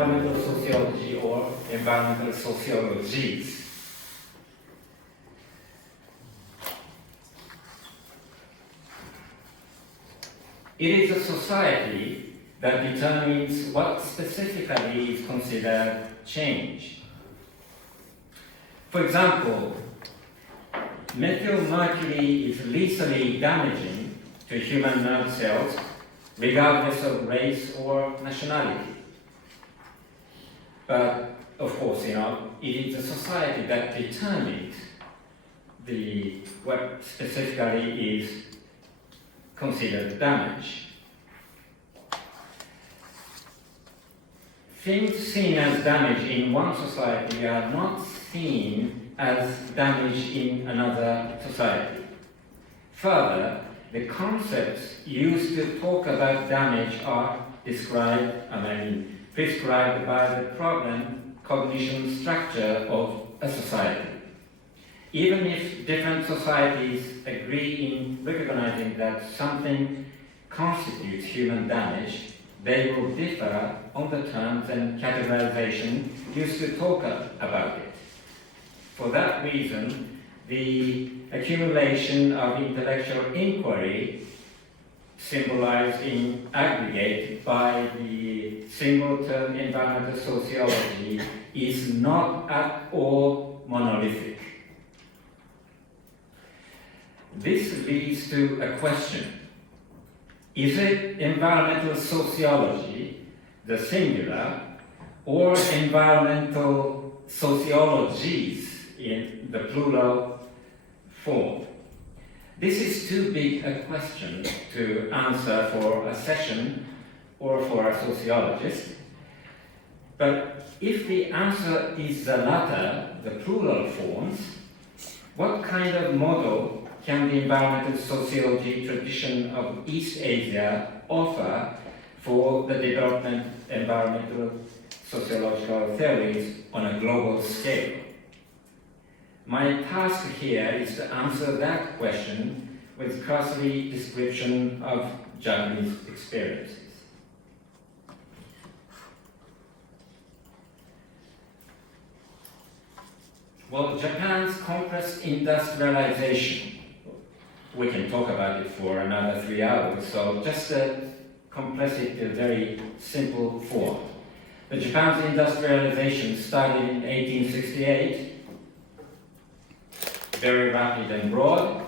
environmental sociology or environmental sociologies. It is a society that determines what specifically is considered change. For example, methyl mercury is lethally damaging to human nerve cells regardless of race or nationality. But of course, it is a society that determines what specifically is considered damage. Things seen as damage in one society are not seen as damage in another society. Further, the concepts used to talk about damage are prescribed by the problem cognition structure of a society. Even if different societies agree in recognizing that something constitutes human damage, they will differ on the terms and categorization used to talk about it. For that reason, the accumulation of intellectual inquiry, symbolized in aggregate by the single-term environmental sociology, is not at all monolithic. This leads to a question. Is it environmental sociology, the singular, or environmental sociologies in the plural form? This is too big a question to answer for a session or for a sociologist. But if the answer is the latter, the plural forms, what kind of model can the environmental sociology tradition of East Asia offer for the development of environmental sociological theories on a global scale? My task here is to answer that question with cursory description of Japanese experiences. Well, Japan's compressed industrialization, we can talk about it for another 3 hours, so just to compress it to a very simple form. Japan's industrialization started in 1868, very rapid and broad,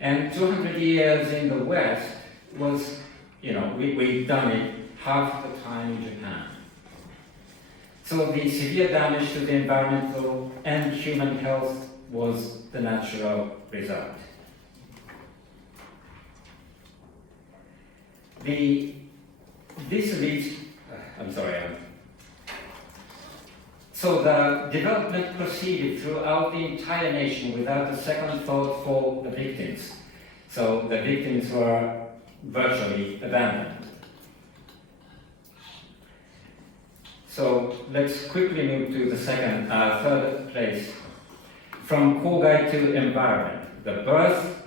and 200 years in the West was, we've done it half the time in Japan. So the severe damage to the environmental and human health was the natural result. So the development proceeded throughout the entire nation without a second thought for the victims. So the victims were virtually abandoned. So let's quickly move to the third place. From Kogai to environment, the birth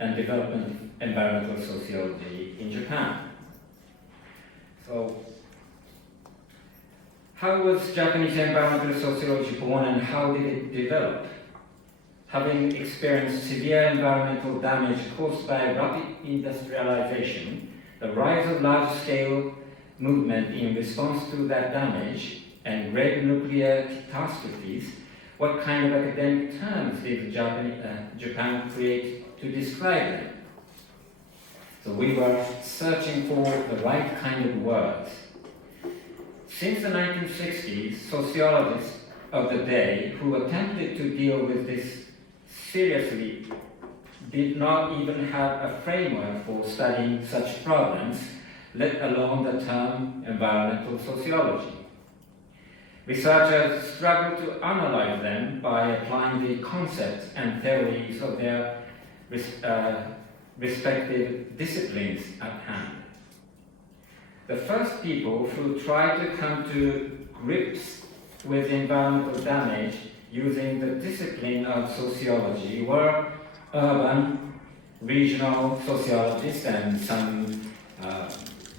and development of environmental sociology in Japan. So, how was Japanese environmental sociology born and how did it develop? Having experienced severe environmental damage caused by rapid industrialization, the rise of large-scale movement in response to that damage and great nuclear catastrophes, what kind of academic terms did Japan create to describe them? So we were searching for the right kind of words. Since the 1960s, sociologists of the day who attempted to deal with this seriously did not even have a framework for studying such problems, let alone the term environmental sociology. Researchers struggle to analyze them by applying the concepts and theories of their respective disciplines at hand. The first people who tried to come to grips with environmental damage using the discipline of sociology were urban, regional sociologists and some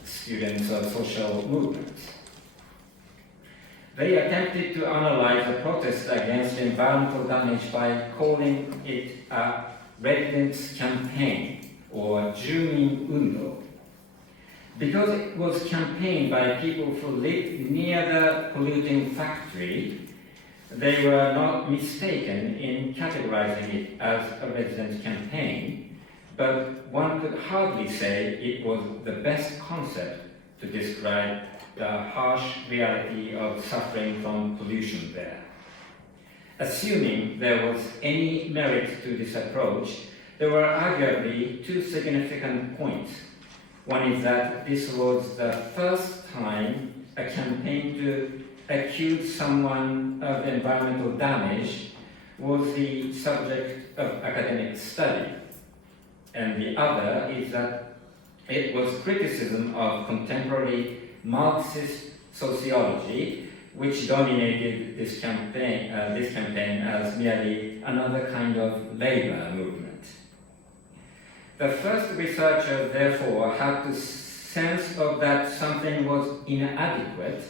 students of social movements. They attempted to analyze the protest against environmental damage by calling it a residents' campaign, or Jumin Undo. Because it was campaigned by people who lived near the polluting factory, they were not mistaken in categorizing it as a residents' campaign, but one could hardly say it was the best concept to describe the harsh reality of suffering from pollution there. Assuming there was any merit to this approach, there were arguably two significant points. One is that this was the first time a campaign to accuse someone of environmental damage was the subject of academic study. And the other is that it was criticism of contemporary Marxist sociology, which dominated this campaign as merely another kind of labor movement. The first researcher, therefore, had the sense of that something was inadequate,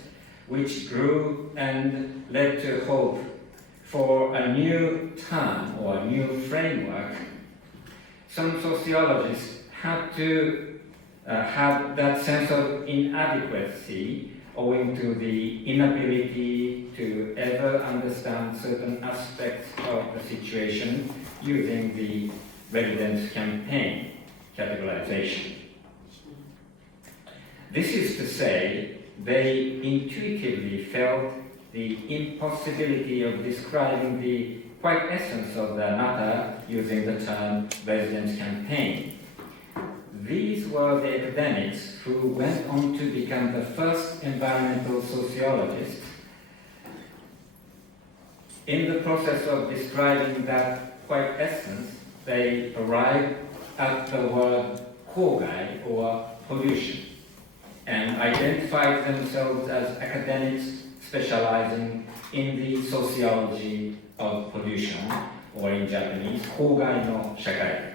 which grew and led to hope for a new term or a new framework. Some sociologists had to have that sense of inadequacy owing to the inability to ever understand certain aspects of the situation using the residents' campaign categorization. This is to say, they intuitively felt the impossibility of describing the quite essence of the matter using the term residents' campaign. These were the academics who went on to become the first environmental sociologists. In the process of describing that quite essence, they arrived at the word Hohai, or pollution, and identified themselves as academics specializing in the sociology of pollution, or in Japanese, Hohai no Shakai.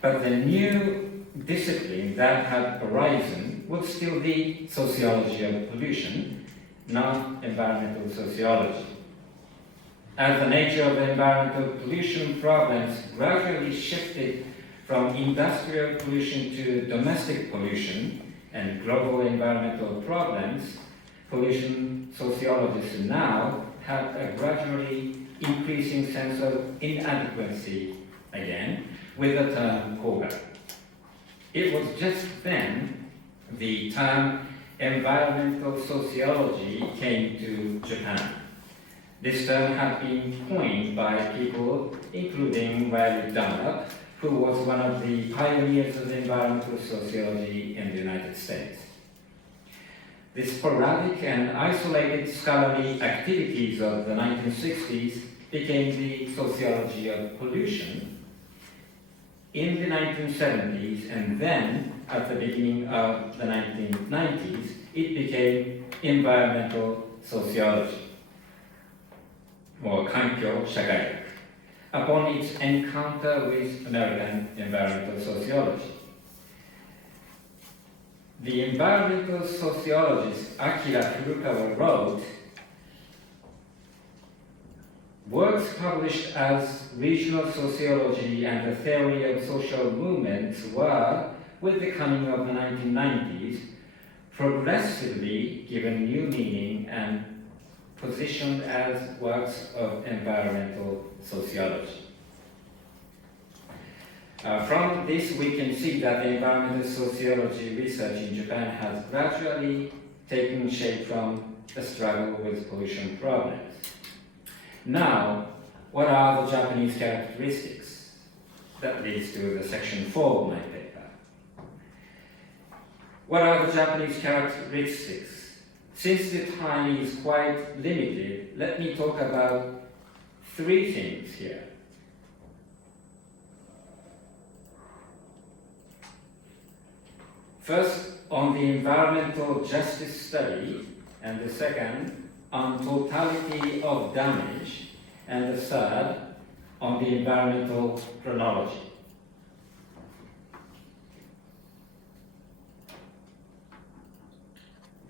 But the new discipline that had arisen was still the sociology of pollution, not environmental sociology. As the nature of environmental pollution problems gradually shifted from industrial pollution to domestic pollution and global environmental problems, pollution sociologists now have a gradually increasing sense of inadequacy again with the term Hohai. It was just then the term environmental sociology came to Japan. This term had been coined by people including Wiley Dunlap, who was one of the pioneers of environmental sociology in the United States. The sporadic and isolated scholarly activities of the 1960s became the sociology of pollution in the 1970s, and then at the beginning of the 1990s, it became environmental sociology, or Kankyo Shakai, upon its encounter with American environmental sociology. The environmental sociologist Akira Horikawa wrote, "Works published as regional sociology and the theory of social movements were, with the coming of the 1990s, progressively given new meaning and positioned as works of environmental sociology." From this, we can see that the environmental sociology research in Japan has gradually taken shape from the struggle with pollution problems. Now, what are the Japanese characteristics? That leads to the section 4 of my paper. What are the Japanese characteristics? Since the time is quite limited, let me talk about 3 things here. First, on the environmental justice study, and the second, on totality of damage, and the third, on the environmental chronology.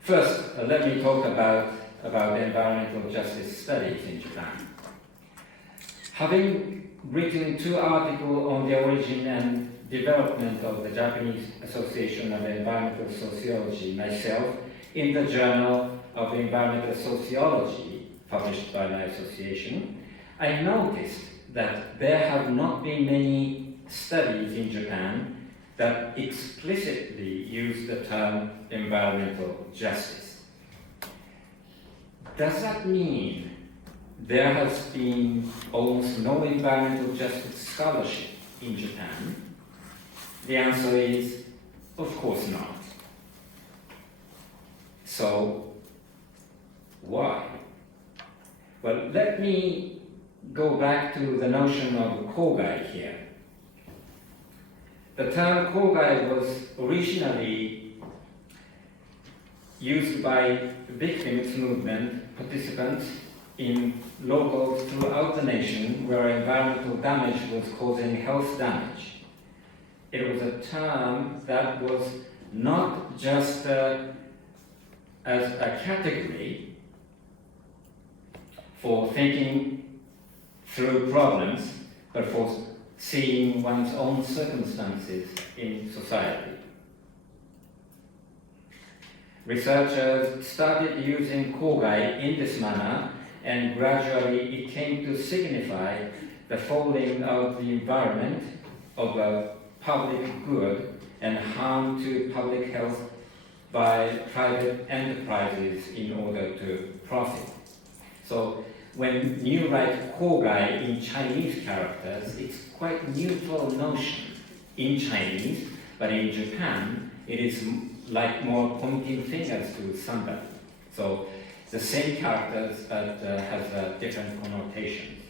First, let me talk about about environmental justice studies in Japan. Having written 2 articles on the origin and development of the Japanese Association of Environmental Sociology myself in the Journal of Environmental Sociology, published by my association, I noticed that there have not been many studies in Japan that explicitly use the term environmental justice. Does that mean there has been almost no environmental justice scholarship in Japan? The answer is, of course not. So, why? Well, let me go back to the notion of kogai here. The term kogai was originally used by victims movement participants in locals throughout the nation where environmental damage was causing health damage. It was a term that was not just as a category for thinking through problems, but for seeing one's own circumstances in society. Researchers started using kogai in this manner, and gradually it came to signify the falling of the environment of a public good and harm to public health by private enterprises in order to profit. So when you write kogai in Chinese characters, it's quite neutral notion in Chinese, but in Japan, it is like more pointing fingers to somebody. So the same characters but has different connotations.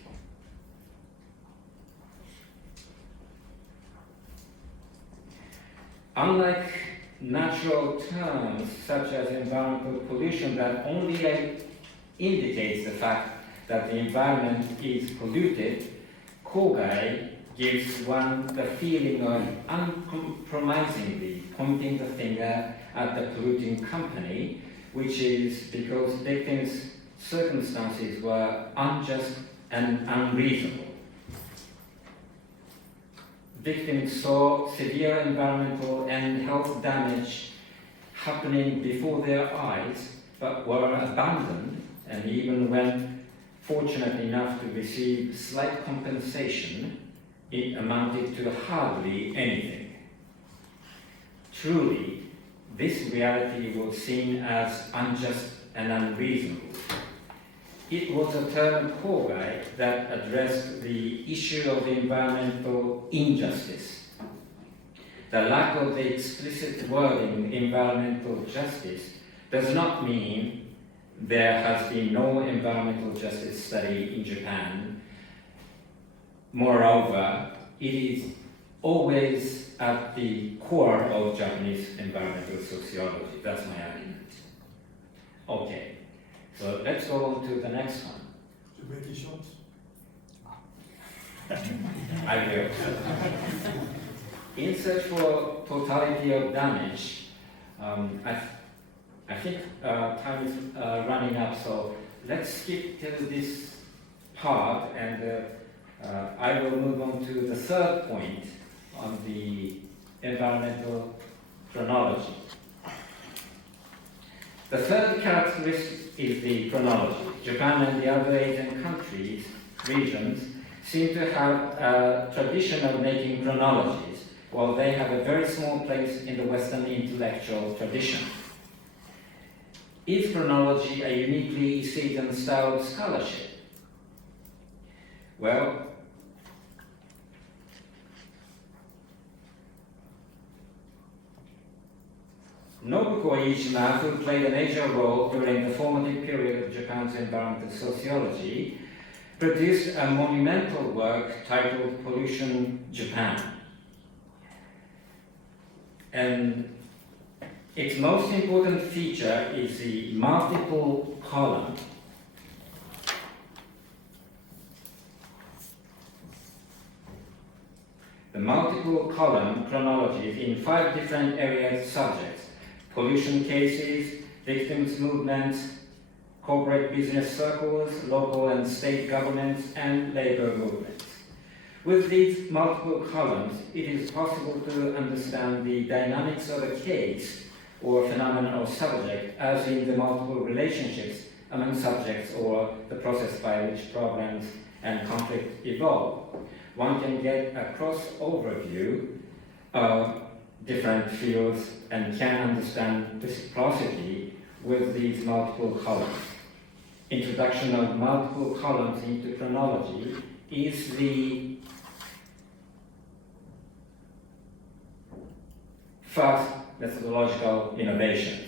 Unlike natural terms such as environmental pollution that only indicates the fact that the environment is polluted, kogai gives one the feeling of uncompromisingly pointing the finger at the polluting company, which is because victims' circumstances were unjust and unreasonable. Victims saw severe environmental and health damage happening before their eyes, but were abandoned, and even when fortunate enough to receive slight compensation, it amounted to hardly anything. Truly, this reality was seen as unjust and unreasonable. It was a term kogai that addressed the issue of environmental injustice. The lack of the explicit wording environmental justice does not mean there has been no environmental justice study in Japan. Moreover, it is always at the core of Japanese environmental sociology. That's my argument. Okay, so let's go on to the next one. To make it short. I will. In search for totality of damage, I think time is running up, so let's skip to this part, and I will move on to the third point on the environmental chronology. The third characteristic is the chronology. Japan and the other Asian countries, regions, seem to have a tradition of making chronologies, while they have a very small place in the Western intellectual tradition. Is chronology a uniquely ISESEA style of scholarship? Well, Nobuko Iijima, who played a major role during the formative period of Japan's environmental sociology, produced a monumental work titled Pollution Japan. And its most important feature is the multiple column. The multiple column chronologies in 5 different areas subjects: pollution cases, victims' movements, corporate business circles, local and state governments, and labor movements. With these multiple columns, it is possible to understand the dynamics of a case or phenomenon or subject, as in the multiple relationships among subjects or the process by which problems and conflict evolve. One can get a cross overview of different fields and can understand reciprocity with these multiple columns. Introduction of multiple columns into chronology is the first methodological innovation.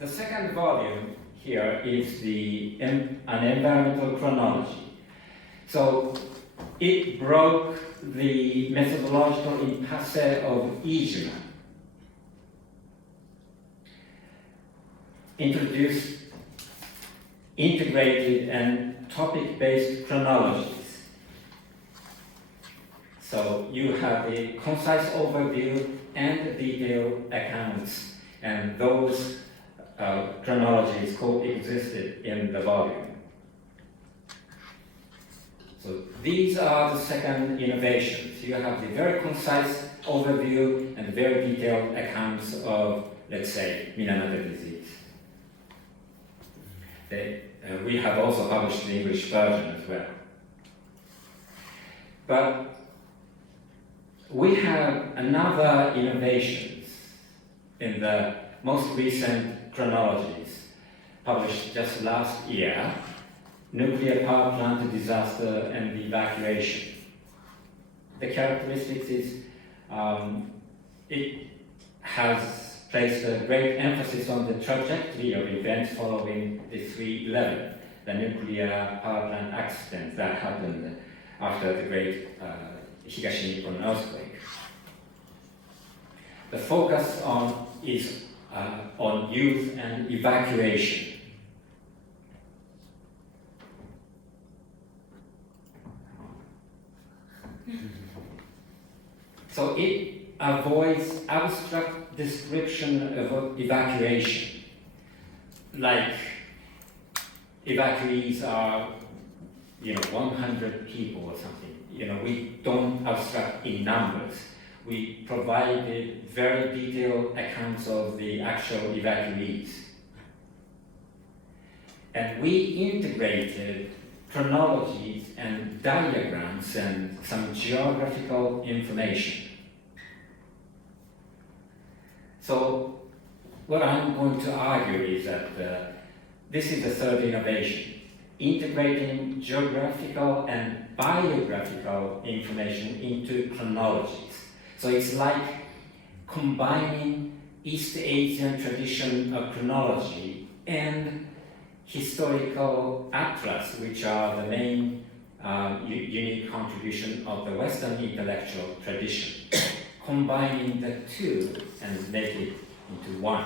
The second volume here is an environmental chronology. So it broke the methodological impasse of Iijima, introduced integrated and topic-based chronologies. So you have a concise overview and detailed accounts, and those chronologies coexisted in the volume. So these are the second innovations. You have the very concise overview and very detailed accounts of, let's say, Minamata disease. We have also published the English version as well. But we have another innovations in the most recent chronologies published just last year: nuclear power plant disaster and evacuation. The characteristics is it has placed a great emphasis on the trajectory of events following the 3/11, the nuclear power plant accident that happened after the great Higashi Nippon earthquake. The focus is on youth and evacuation. So it avoids abstract description of evacuation, like evacuees are, 100 people or something. We don't abstract in numbers. We provided very detailed accounts of the actual evacuees. And we integrated chronologies and diagrams and some geographical information. So what I'm going to argue is that this is the third innovation, integrating geographical and biographical information into chronologies. So it's like combining East Asian tradition of chronology and historical atlas, which are the main unique contribution of the Western intellectual tradition. Combining the two and make it into one.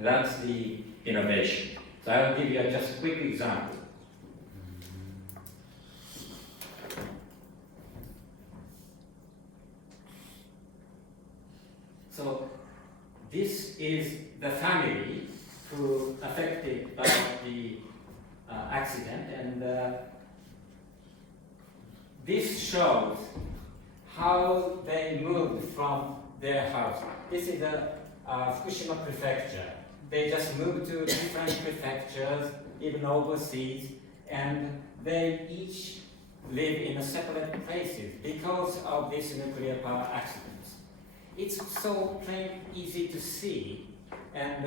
That's the innovation. So I'll give you just a quick example. So this is the family who affected by the accident, and this shows how they moved from their house. This is the Fukushima prefecture. They just moved to different prefectures, even overseas, and they each live in separate places because of this nuclear power accidents. It's so plain easy to see, and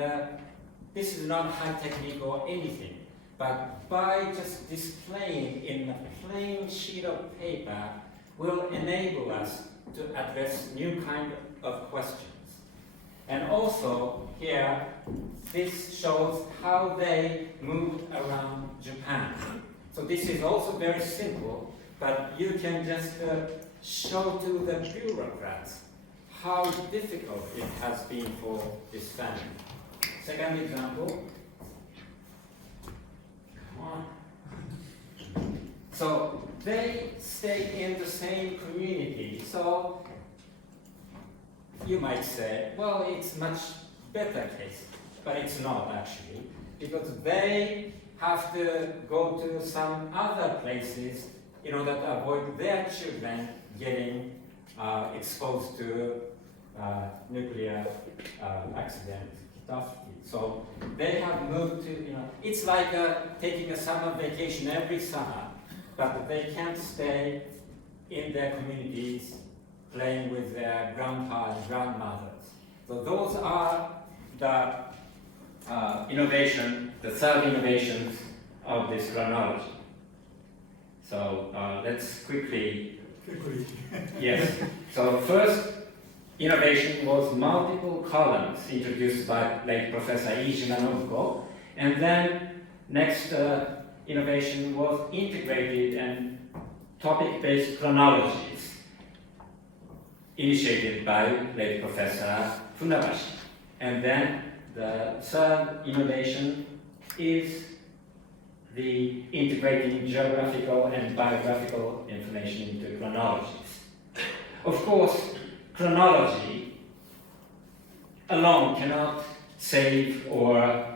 this is not high technique or anything, but by just displaying in a plain sheet of paper will enable us to address new kind of questions. And also here, this shows how they moved around Japan. So this is also very simple, but you can just show to the bureaucrats how difficult it has been for this family. Second example. Come So they stay in the same community. So you might say, well, it's much better case, but it's not actually, because they have to go to some other places in order to avoid their children getting exposed to nuclear accident, catastrophe. So they have moved to, it's like taking a summer vacation every summer, but they can't stay in their communities playing with their grandpa and grandmothers. So those are the innovation, the third innovations of this chronology. So let's quickly. Yes. So first innovation was multiple columns introduced by late Professor Iijima Nobuko, and then next innovation was integrated and topic-based chronologies initiated by late Professor Funabashi. And then the third innovation is the integrating geographical and biographical information into chronologies. Of course, chronology alone cannot save or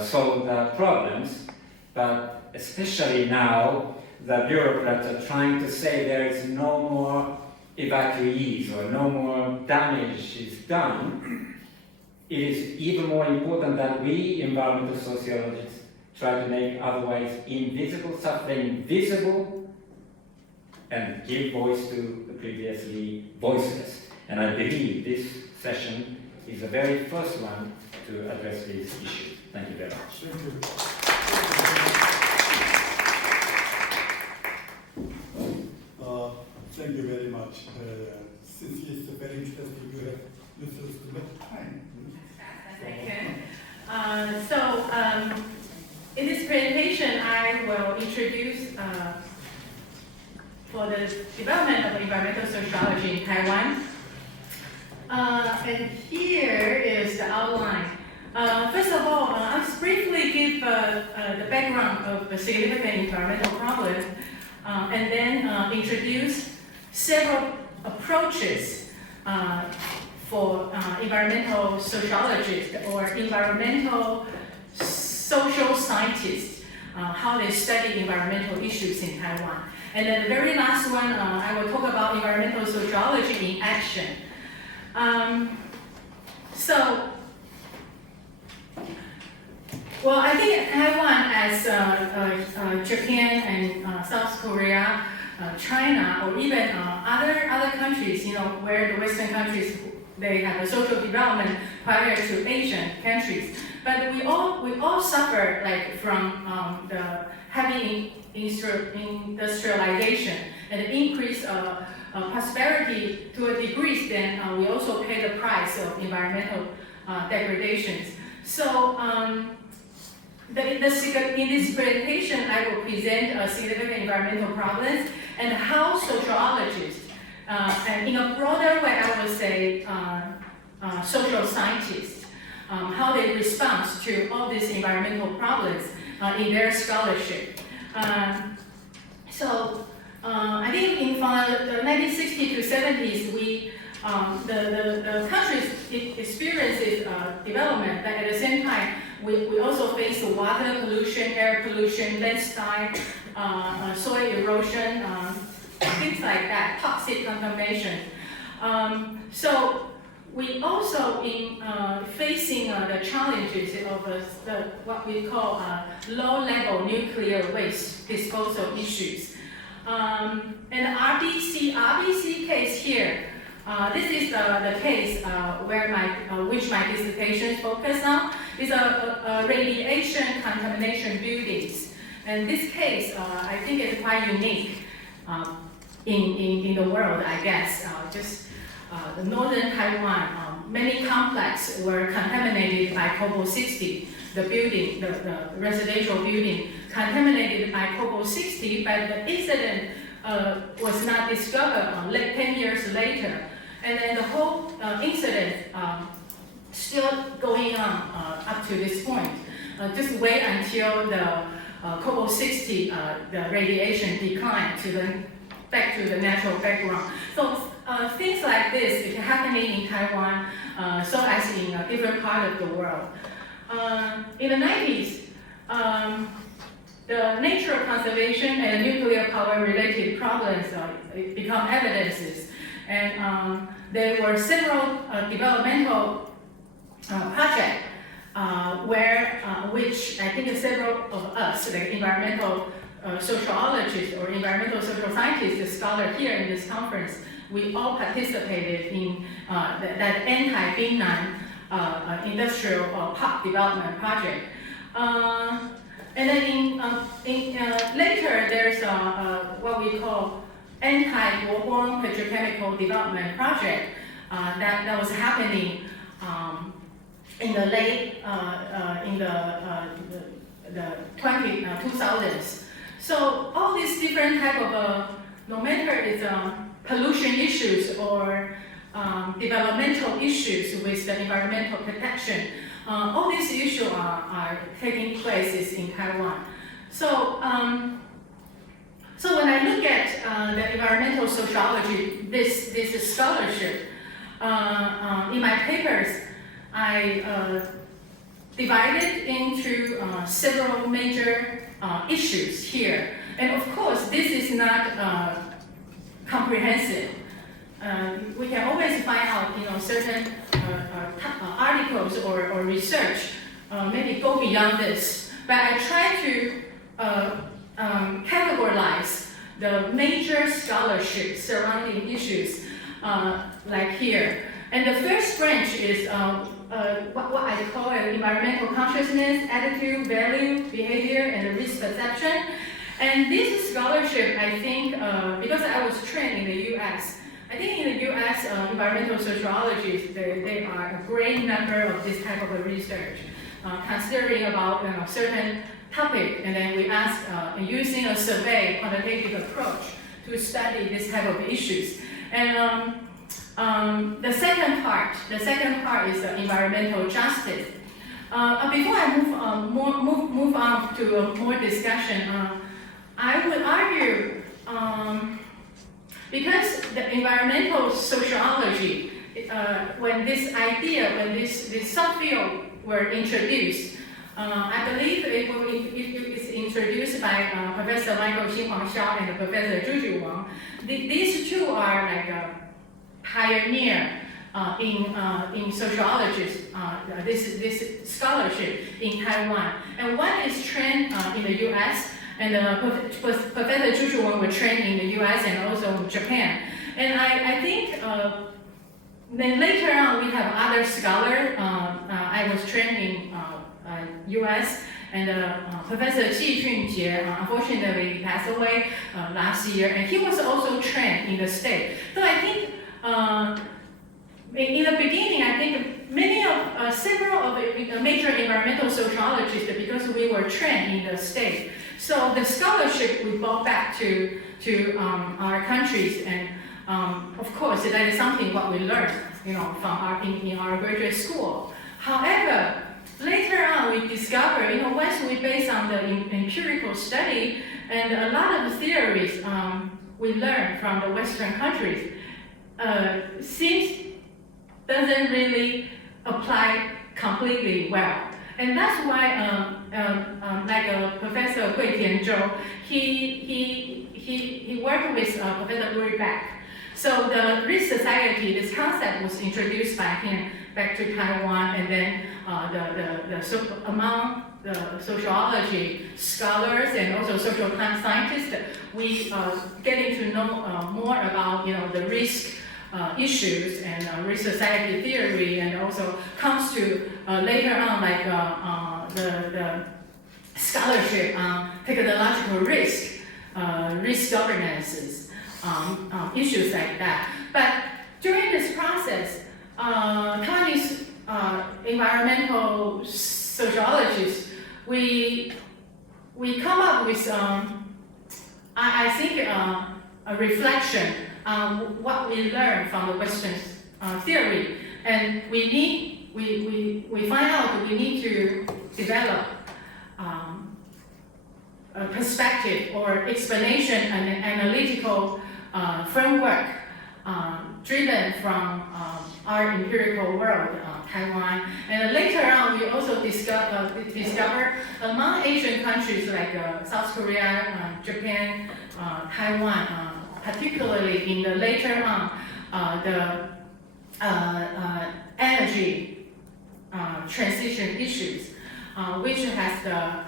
solve the problems, but especially now, the bureaucrats are trying to say there is no more evacuees or no more damage is done. It is even more important that we, environmental sociologists, try to make otherwise invisible suffering visible and give voice to the previously voiceless. And I believe this session is the very first one to address these issues. Thank you very much. Thank you. Thank you very much. Since it's very interesting, you have used to make time. In this presentation, I will introduce for the development of environmental sociology in Taiwan. And here is the outline. First of all, I'll just briefly give the background of the significant environmental problems, and then introduce several approaches for environmental sociologists or environmental social scientists, how they study environmental issues in Taiwan. And then the very last one, I will talk about environmental sociology in action. Well, I think Taiwan, as Japan and South Korea, China, or even other countries, where the Western countries, they have a social development prior to Asian countries. But we all suffer from the heavy industrialization and the increase of prosperity to a degree. Then we also pay the price of environmental degradations. So in this presentation, I will present significant environmental problems and how sociologists, and in a broader way, I would say social scientists, how they respond to all these environmental problems in their scholarship. I think from the 1960s to 70s, the countries experiences development, but at the same time, we also face water pollution, air pollution, landslide, soil erosion, things like that, toxic contamination. So we also in facing the challenges of what we call low-level nuclear waste disposal issues. And the RBC case here, this is the case which my dissertation focused on, is a radiation contamination buildings. And this case, I think is quite unique in the world, I guess. The northern Taiwan, many complexes were contaminated by cobalt-60. The building, the residential building, contaminated by cobalt-60, but the incident was not discovered 10 years later. And then the whole incident still going on up to this point. Just wait until the Cobalt 60, the radiation decline back to the natural background. So things like this is happening in Taiwan, so as in a different part of the world. In the 90s, the nature conservation and nuclear power related problems become evidences. And there were several developmental projects which I think several of us, like environmental sociologists or environmental social scientists, scholars here in this conference, we all participated in that anti-Bingnan industrial park development project. And then later there's what we call anti-Guang petrochemical development project that was happening in the late in the 2000s. So all these different type of no matter it's pollution issues or developmental issues with the environmental protection, all these issues are taking place in Taiwan. So, so when I look at the environmental sociology, this scholarship, in my papers, I divided into several major issues here. And of course, this is not comprehensive. We can always find out, certain articles or research maybe go beyond this. But I try to categorize the major scholarship surrounding issues like here. And the first branch is what I call environmental consciousness, attitude, value, behavior, and risk perception. And this scholarship, I think, because I was trained in the US, I think in the US, environmental sociologists, they are a great number of this type of research, considering about certain topic, and then we ask using a survey quantitative approach to study this type of issues. And the second part is environmental justice. Before I move on to more discussion, I would argue because the environmental sociology, when this subfield were introduced, I believe it's introduced by Professor Michael Xinhuang Xiao and Professor Juju Wang. These two are like a pioneer in sociology, this scholarship in Taiwan. And one is trained in the US, and Professor Juju Wang was trained in the US and also in Japan. And I think then later on we have other scholars. I was trained in US, and Professor Seejae, unfortunately he passed away last year, and he was also trained in the state. So I think in the beginning, I think several of the major environmental sociologists, because we were trained in the state, so the scholarship we brought back to our countries, and of course that is something what we learned, from in our graduate school. However, later on we discovered, once we based on the empirical study and a lot of the theories we learned from the Western countries, seems doesn't really apply completely well. And that's why, like Professor Hui Tianzhou, he worked with Professor Louis Beck. So the Risk Society, this concept was introduced by him back to Taiwan, and then among the sociology scholars and also social scientists, we getting to know more about the risk issues and risk society theory, and also comes to later on like the scholarship on technological risk, risk governances, issues like that. But during this process, Taiwanese environmental sociologists, we come up with I think a reflection on what we learned from the Western theory, and we find out we need to develop perspective or explanation and analytical framework driven from our empirical world, Taiwan. And later on, we also discover among Asian countries like South Korea, Japan, Taiwan, particularly in the later on, the energy transition issues, which has the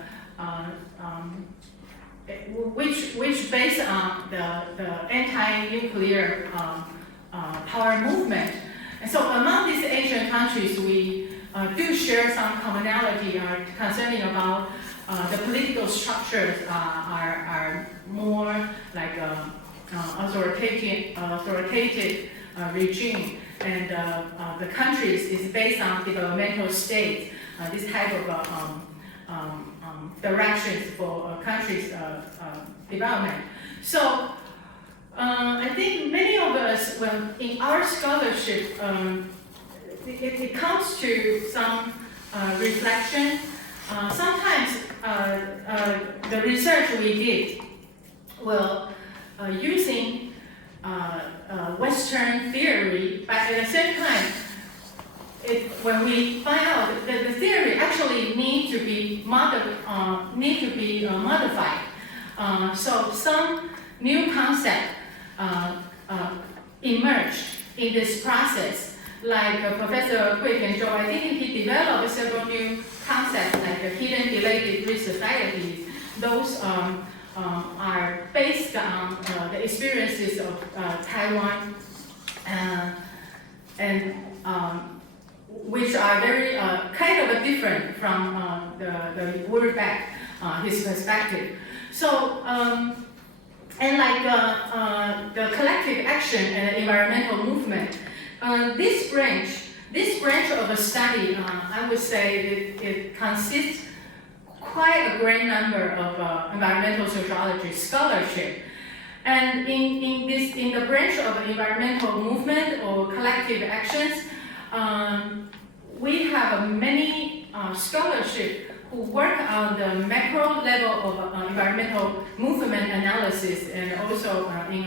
which based on the anti-nuclear power movement. And so among these Asian countries, we do share some commonality concerning about the political structures are more like authoritative regime, and the countries is based on developmental states, this type of directions for countries' development. So I think many of us, well, in our scholarship, it comes to some reflection. Sometimes the research we did will using Western theory, but at the same time, when we find out that the theory actually need to be modified, so some new concept emerged in this process. Like Professor Quick and Joe, I think he developed several new concepts like the hidden delayed rich societies. Those are based on the experiences of Taiwan, and which are very kind of different from the Wurbeck, his perspective. So, and like the collective action and the environmental movement, this branch of a study, I would say it consists quite a great number of environmental sociology scholarship. And in the branch of environmental movement or collective actions, we have many scholarship who work on the macro level of environmental movement analysis, and also in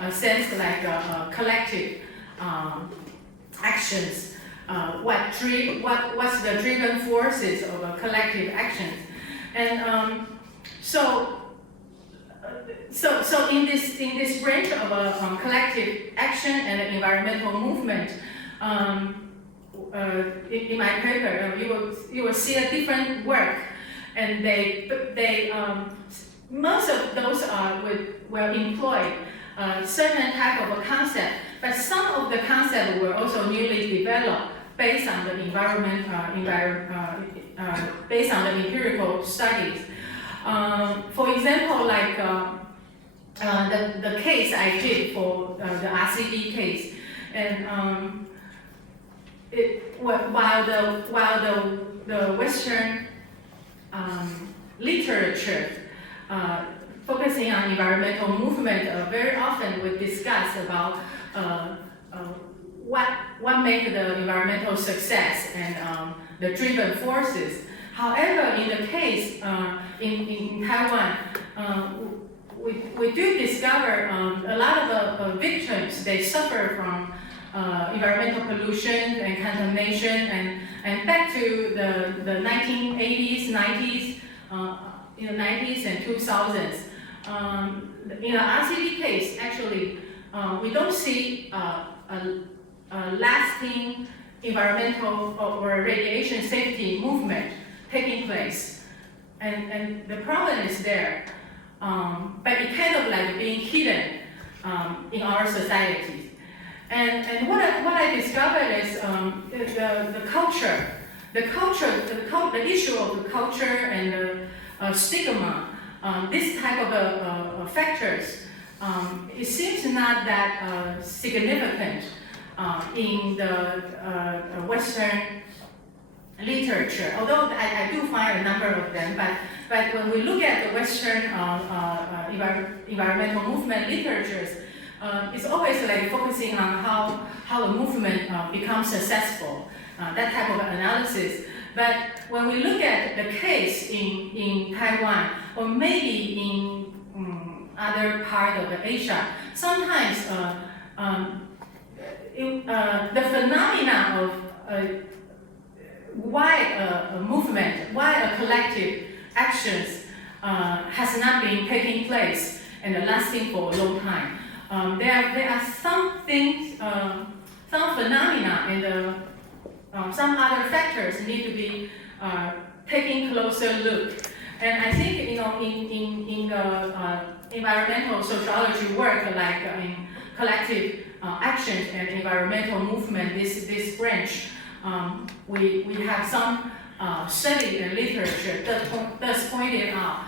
a sense like collective actions. What's the driven forces of collective actions? And so in this branch of collective action and environmental movement, in my paper, you will see a different work, and they most of those will employ certain type of a concept, but some of the concepts were also newly developed based on the based on the empirical studies. For example, like the case I did for the RCD case, and while the Western literature focusing on environmental movement very often would discuss about what makes the environmental success and the driven forces. However, in the case in Taiwan, we do discover a lot of victims, they suffer from environmental pollution and contamination, and back to the 1980s, 90s, in the 90s and 2000s. In the RCD case, actually, we don't see a lasting environmental or radiation safety movement taking place, and the problem is there, but it kind of like being hidden in our societies. And what I discovered is the culture, the issue of the culture and the stigma. This type of factors, it seems not that significant in the Western literature. Although I do find a number of them, but when we look at the Western environmental movement literatures, it's always like focusing on how a movement becomes successful, that type of analysis. But when we look at the case in Taiwan, or maybe in other part of Asia, sometimes the phenomena of why a movement, why a collective actions has not been taking place and lasting for a long time. There are some things, some phenomena and some other factors need to be taking closer look. And I think in the environmental sociology work, like in collective actions and environmental movement, this branch, we have some study and literature that does pointed out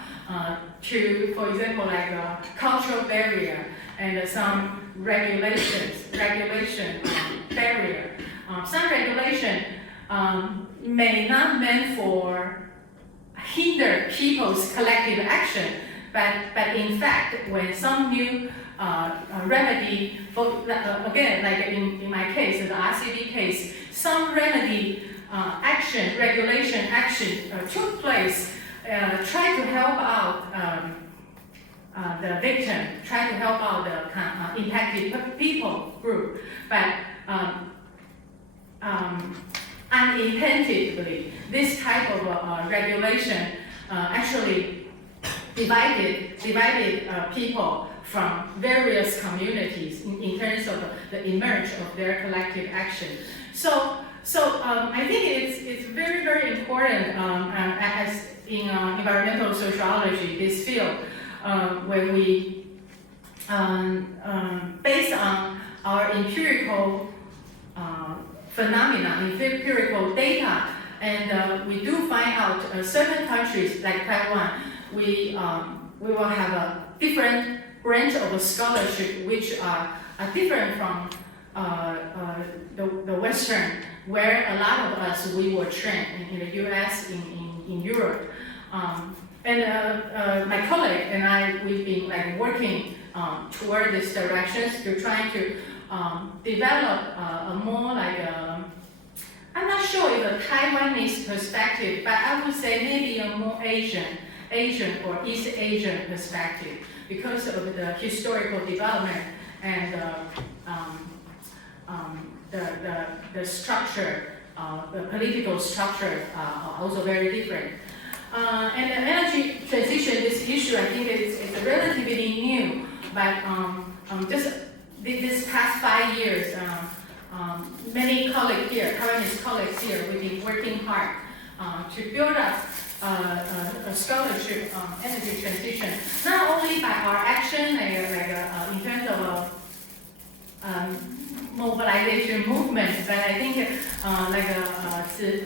to, for example, like a cultural barrier and some regulation barrier. Some regulation may not meant for hinder people's collective action, but in fact, when some new remedy, for, again, like in my case, the RCB case, some remedy regulation action took place, try to help out the victim, try to help out the impacted people group, but unintendedly, this type of regulation actually divided people from various communities in terms of the emerge of their collective action. So I think it's very, very important as in environmental sociology, this field, where we, based on our empirical phenomena, empirical data, and we do find out certain countries like Taiwan, we will have a different branch of a scholarship which are different from the Western, where a lot of us, we were trained in the US, in Europe. My colleague and I, we've been like working toward this direction to trying to develop a more like I'm not sure if a Taiwanese perspective, but I would say maybe a more Asian or East Asian perspective because of the historical development and the structure, the political structure are also very different. And the energy transition, this issue, I think it's relatively new, but just this past 5 years, many colleagues here, Taiwanese colleagues here, we've been working hard to build up a scholarship on energy transition, not only by our action, in terms of mobilization movement, but I think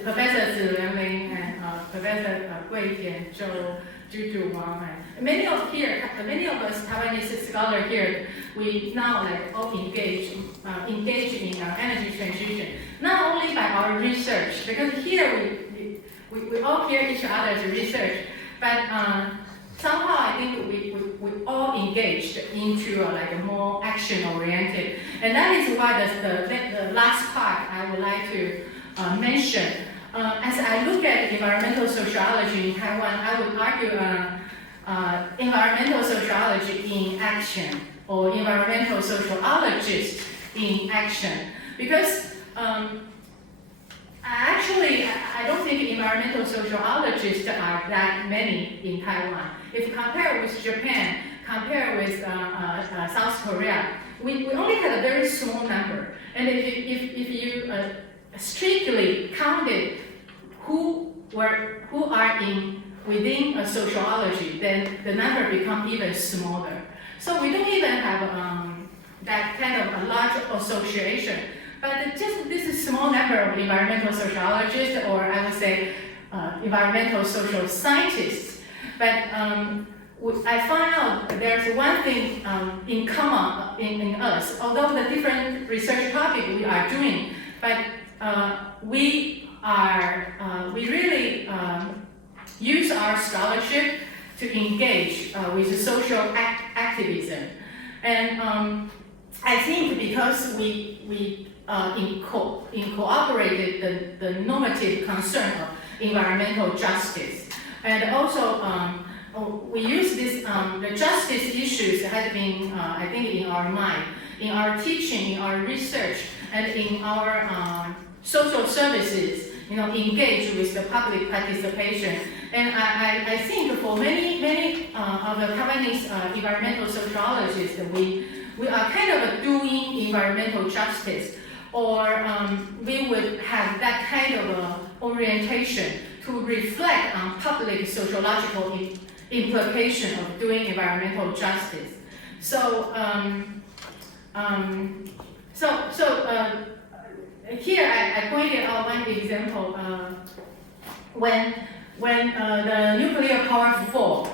Professor Tsing and Professor Guang, Juju, Wang, and many of us Taiwanese scholars here, we now all engage in energy transition, not only by our research, because here we all hear each other's research, but somehow I think we all engaged into a more action-oriented, and that is why the last part I would like to mention. As I look at environmental sociology in Taiwan, I would argue environmental sociology in action, or environmental sociologist in action, because actually, I don't think environmental sociologists are that many in Taiwan. If you compare with Japan, compare with South Korea, we only had a very small number. And if you strictly counted who are within a sociology, then the number becomes even smaller. So we don't even have that kind of a large association. But just this is small number of environmental sociologists, or I would say environmental social scientists. But I found out there's one thing in common in us, although the different research topic we are doing, but we really use our scholarship to engage with social activism. And I think because we incorporated the normative concern of environmental justice. And also, we use this, the justice issues has been, I think, in our mind, in our teaching, in our research, and in our social services, engage with the public participation. And I think for many of the Taiwanese environmental sociologists, we are kind of doing environmental justice, or we would have that kind of orientation to reflect on public sociological implication of doing environmental justice. So, here I pointed out one example. When the nuclear power fall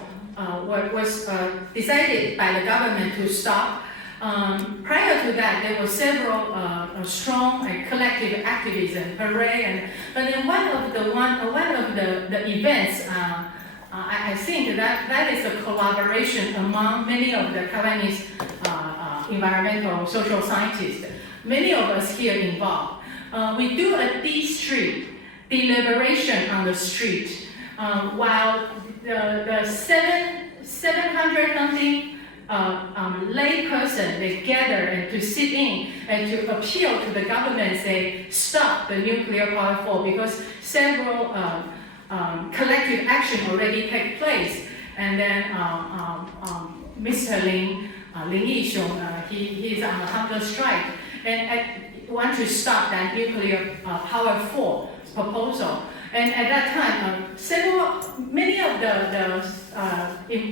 was decided by the government to stop, prior to that there were several strong and collective activism, parade, but then one of the events, I think that is a collaboration among many of the Taiwanese environmental social scientists. Many of us here involved. We do a D-Street deliberation on the street, while the 700 something lay person, they gather and to sit in and to appeal to the government, say stop the nuclear power fall, because several collective action already take place. And then Mr. Lin Yixiong, he is on a hunger strike and want to stop that nuclear power fall proposal. And at that time, many of the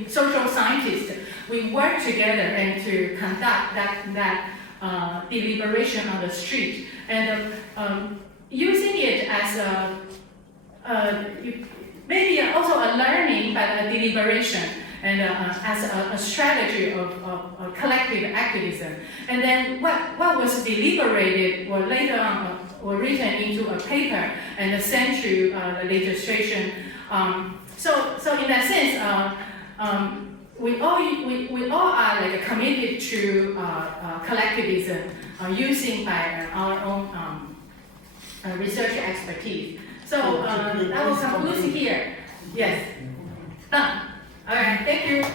social scientists, we worked together and to conduct that deliberation on the street, and using it as maybe also a learning, but a deliberation, and as a strategy of collective activism. And then what was deliberated were later on were written into a paper and sent to the legislation. So in that sense, we all are like committed to collectivism, using by our own research expertise. So I will conclude here. Yes. Done. All right. Thank you.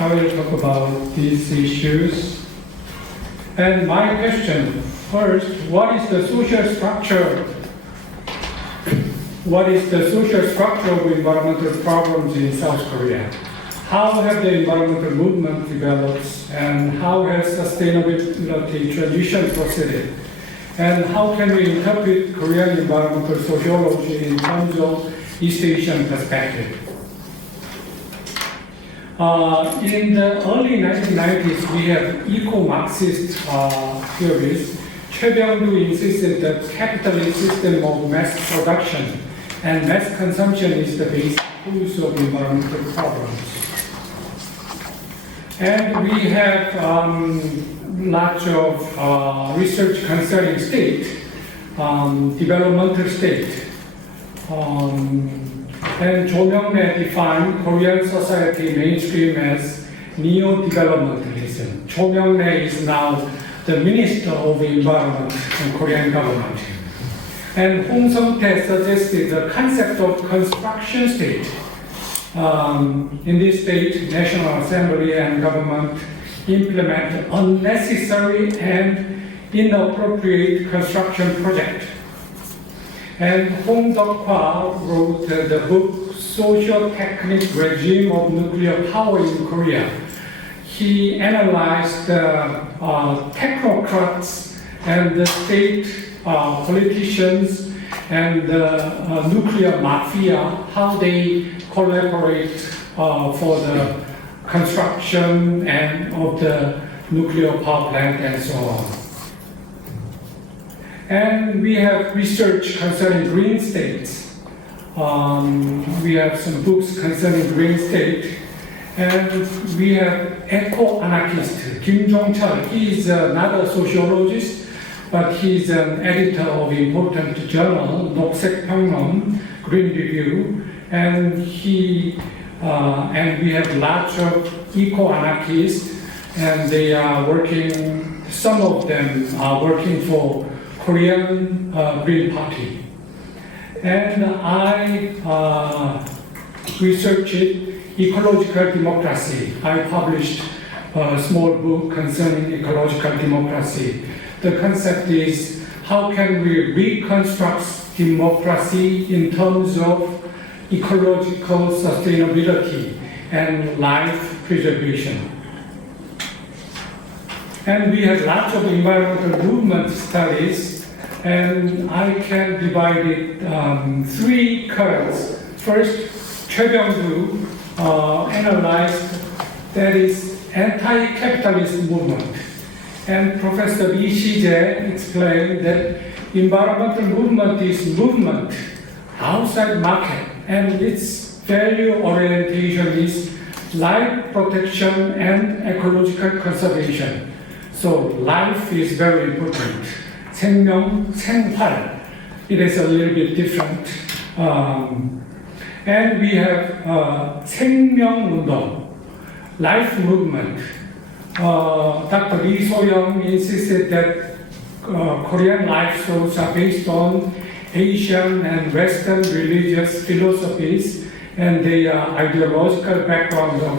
I will talk about these issues. And my question first: what is the social structure? What is the social structure of environmental problems in South Korea? How have the environmental movement developed, and how has sustainability transition proceeded? And how can we interpret Korean environmental sociology in terms of East Asian perspective? In the early 1990s, we have eco-Marxist theories. Choi Byung-do insisted that capitalist system of mass production and mass consumption is the basic cause of environmental problems. And we have lots of research concerning state, developmental state. And Jo Myung-rae defined Korean society mainstream as neo-developmentalism. Jo Myung-rae is now the Minister of Environment in Korean government. And Hong Seung-tae suggested the concept of construction state. In this state, National Assembly and government implement unnecessary and inappropriate construction project. And Hong Deok-hwa wrote the book Socio-Technic Regime of Nuclear Power in Korea. He analyzed the technocrats and the state politicians and the nuclear mafia, how they collaborate for the construction and of the nuclear power plant and so on. And we have research concerning green states. We have some books concerning green state. And we have eco-anarchist Kim Jong-chul. He is not a sociologist, but he is an editor of important journal, 녹색 평론, Green Review. And we have lots of eco-anarchists, and they are working, some of them are working for Korean Green Party. And I researched ecological democracy. I published a small book concerning ecological democracy. The concept is, how can we reconstruct democracy in terms of ecological sustainability and life preservation? And we have lots of environmental movement studies, and I can divide it three currents. First, Choi Byung-du analyzed, that is, anti-capitalist movement. And Professor Lee Seejae explained that environmental movement is movement outside market, and its value orientation is life protection and ecological conservation. So life is very important. 생명, 생활. It is a little bit different. And we have 생명운동, life movement. Dr. Lee So-young insisted that Korean life thoughts are based on Asian and Western religious philosophies, and they are ideological background of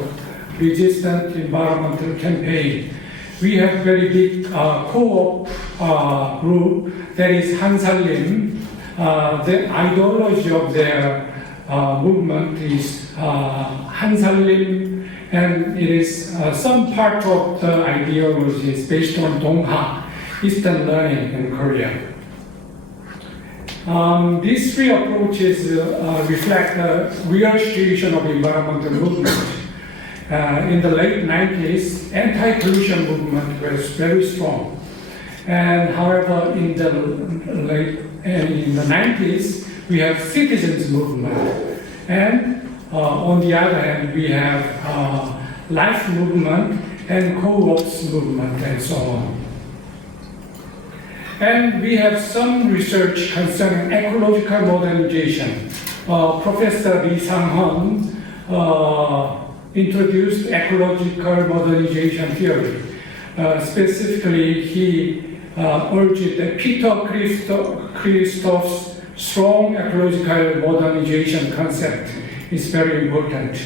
resistant environmental campaign. We have very big co-op group, that is Hansallim. The ideology of their movement is Hansallim, and it is some part of the ideology is based on Dongha, Eastern learning in Korea. These three approaches reflect the real situation of environmental movement. In the late 90s, anti-pollution movement was very strong. And however, in the 90s, we have citizens movement. And on the other hand, we have life movement and co-ops movement and so on. And we have some research concerning ecological modernization. Professor Lee Sang-hun introduced ecological modernization theory. Specifically, he urged that Peter Christoph's strong ecological modernization concept is very important.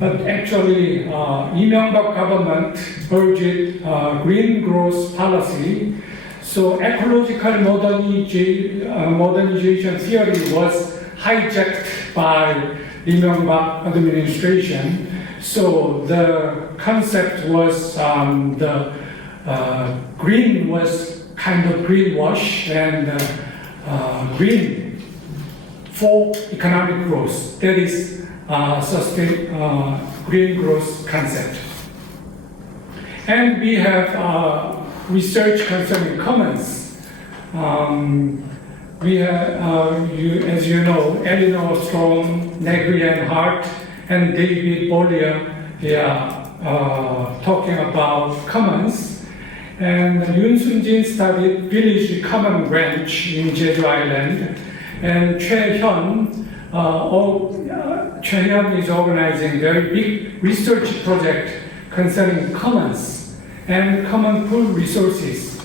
But actually, Lee Myung-bak government urged green growth policy. So ecological modernization theory was hijacked by Lee Myung-bak administration. So the concept was the green was kind of greenwash and green for economic growth. That is green growth concept. And we have research concerning commons. We have, as you know, Eleanor Strong, Negrian Hart, and David Bollier, they are talking about commons. And Yoon Sun-jin studied village common ranch in Jeju Island. And Choi Hyun is organizing a very big research project concerning commons and common pool resources.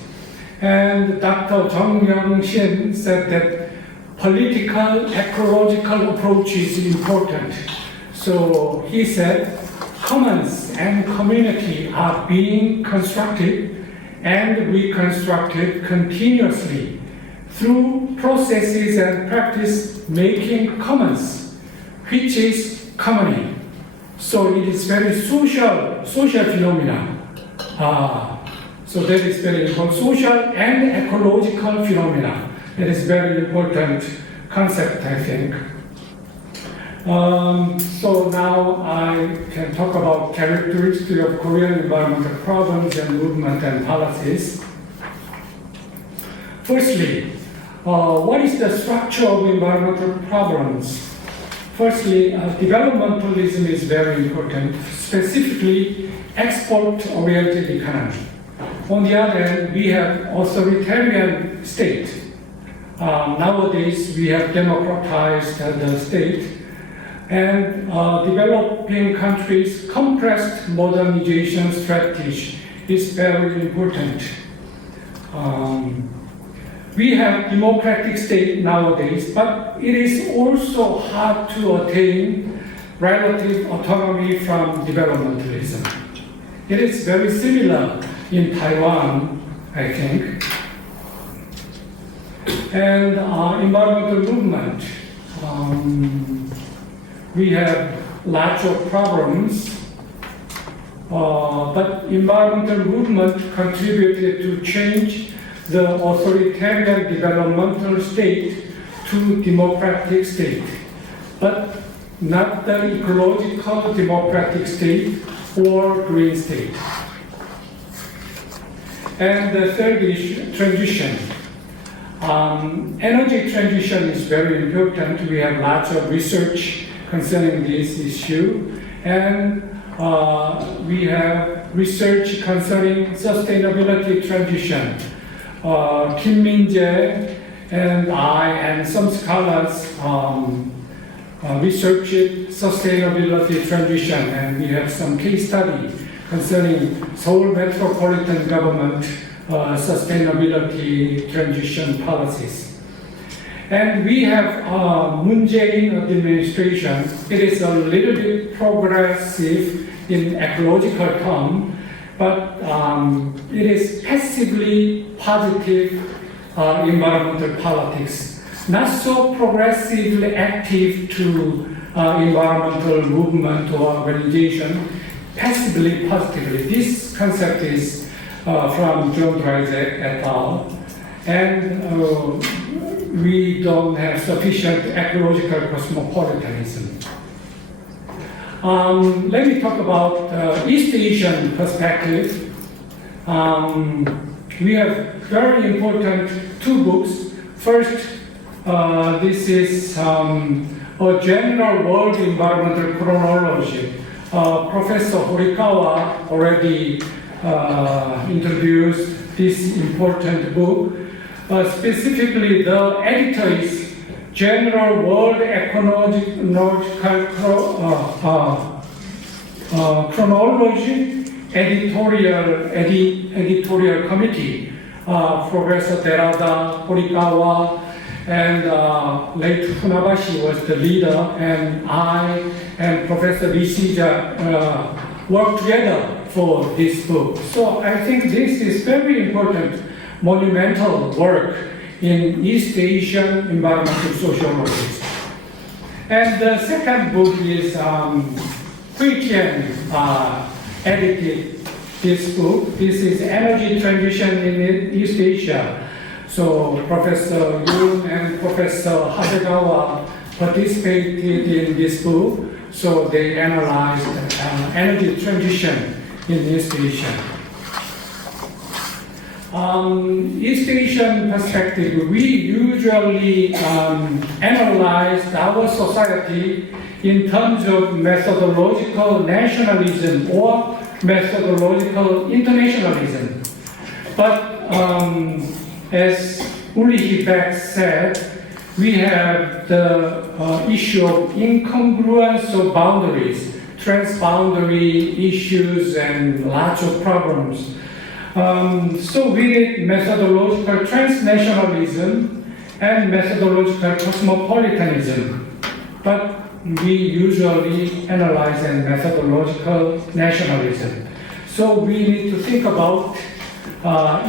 And Dr. Jung Young-shin said that political ecological approach is important. So he said commons and community are being constructed and reconstructed continuously through processes and practice making commons, which is commoning. So it is very social phenomena. So that is very important. Social and ecological phenomena. That is very important concept, I think. So now I can talk about characteristics of Korean environmental problems and movement and policies. Firstly, what is the structure of environmental problems? Firstly, developmentalism is very important, specifically export-oriented economy. On the other hand, we have authoritarian state. Nowadays, we have democratized the state, and developing countries' compressed modernization strategy is very important. We have democratic state nowadays, but it is also hard to attain relative autonomy from developmentalism. It is very similar in Taiwan, I think. And environmental movement, we have lots of problems, but environmental movement contributed to change the authoritarian developmental state to democratic state, but not the ecological democratic state or green state. And the third issue, transition. Energy transition is very important. We have lots of research concerning this issue, and we have research concerning sustainability transition. Kim Min-jae and I and some scholars researched sustainability transition, and we have some case study concerning Seoul metropolitan government sustainability transition policies. And we have Moon Jae-in administration. It is a little bit progressive in ecological term, but it is passively positive environmental politics, not so progressively active to environmental movement or organization, passively positively. This concept is from John Dreisek et al. And we don't have sufficient ecological cosmopolitanism. Let me talk about East Asian perspective. We have very important two books. First, this is a general world environmental chronology. Professor Horikawa already introduced this important book. Specifically, the editor is General World Ecological Chronology Editorial Committee. Professor Terada, Horikawa, and late Funabashi was the leader, and I and Professor Seejae worked together for this book. So I think this is very important, monumental work in East Asian environmental sociology. And the second book is Hui Tian edited this book. This is Energy Transition in East Asia. So Professor Yoon and Professor Hasegawa participated in this book. So they analyzed energy transition in East Asia. East Asian perspective, we usually analyze our society in terms of methodological nationalism or methodological internationalism. But as Ulrich Beck said, we have the issue of incongruence of boundaries, transboundary issues, and lots of problems. So we need methodological transnationalism and methodological cosmopolitanism, but we usually analyze in methodological nationalism. So we need to think about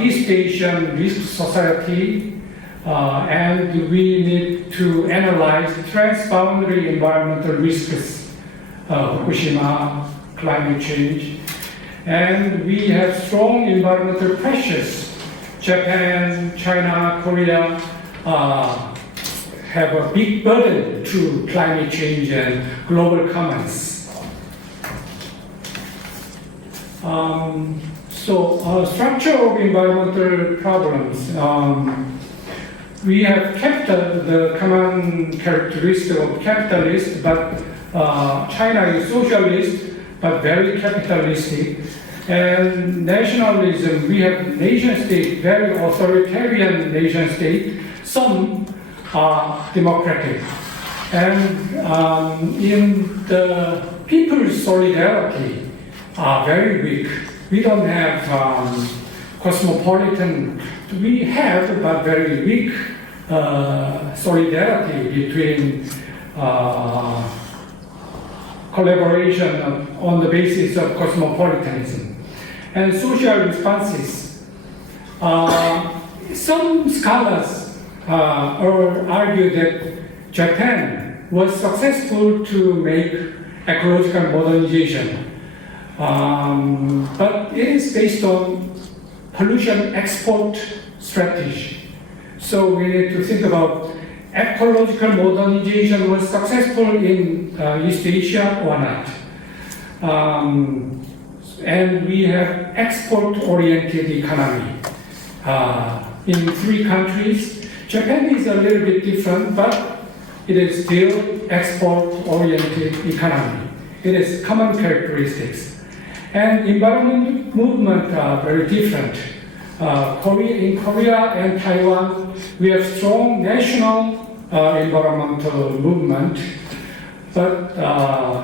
East Asian risk society, and we need to analyze transboundary environmental risks, Fukushima, climate change, and we have strong environmental pressures. Japan, China, Korea have a big burden to climate change and global commons. Structure of environmental problems. We have kept the common characteristic of capitalist, but China is socialist, but very capitalistic. And nationalism, we have nation state, very authoritarian nation state. Some are democratic. And in the people's solidarity are very weak. We don't have cosmopolitan we have but very weak solidarity between collaboration on the basis of cosmopolitanism and social responses. Some scholars argue that Japan was successful to make ecological modernization, but it is based on pollution export strategy. So we need to think about ecological modernization was successful in East Asia or not. And we have export-oriented economy in 3 countries. Japan is a little bit different, but it is still export-oriented economy. It is common characteristics. And environment movement are very different. In Korea and Taiwan, we have strong national environmental movement, but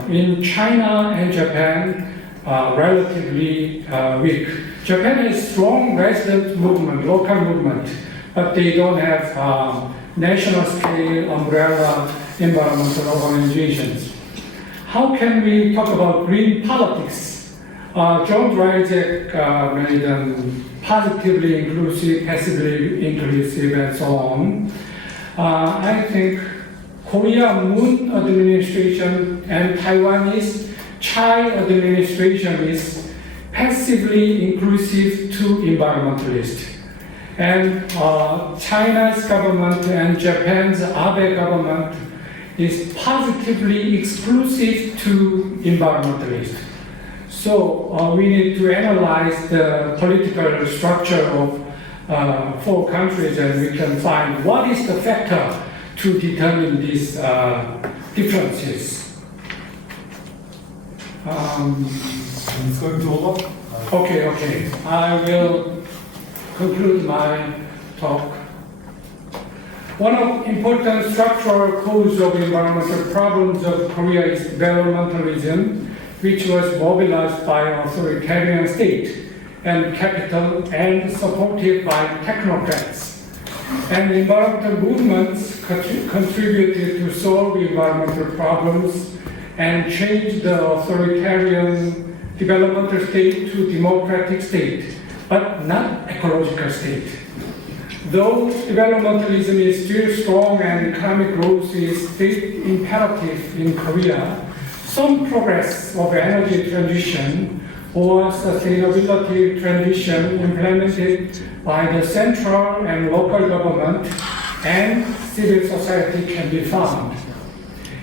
in China and Japan, relatively weak. Japan is strong resident movement, local movement, but they don't have national scale umbrella environmental organizations. How can we talk about green politics? John Dryzek made them positively inclusive, passively inclusive, and so on. I think Korea Moon administration and Taiwanese Chai administration is passively inclusive to environmentalists. And China's government and Japan's Abe government is positively exclusive to environmentalists. So we need to analyze the political structure of 4 countries, and we can find what is the factor to determine these differences. It's going to over. Okay. I will conclude my talk. One of important structural causes of environmental problems of Korea is developmentalism, which was mobilized by authoritarian state and capital and supported by technocrats. And environmental movements contributed to solve environmental problems and change the authoritarian developmental state to democratic state, but not ecological state. Though developmentalism is still strong and economic growth is state imperative in Korea, some progress of energy transition or sustainability transition implemented by the central and local government and civil society can be found.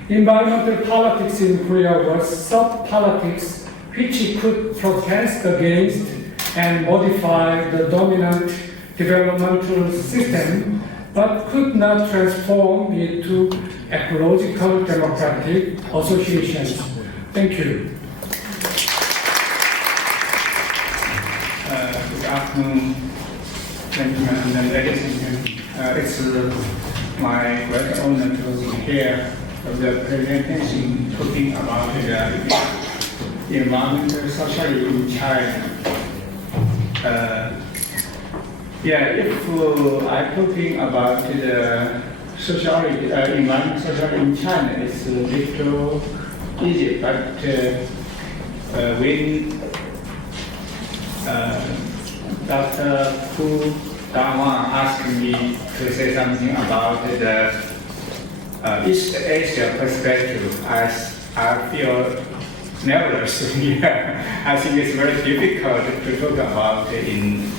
Environmental politics in Korea was soft politics which could protest against and modify the dominant developmental system, but could not transform it to ecological democratic associations. Thank you. Good afternoon, gentlemen and ladies and gentlemen. It's my great honor to be here for the presentation talking about the environmental society in China. If I'm talking about the society, environmental society in China, it's a little easy, but when Dr. Dowan asked me to say something about the East Asia perspective, I feel nervous here. I think it's very difficult to talk about in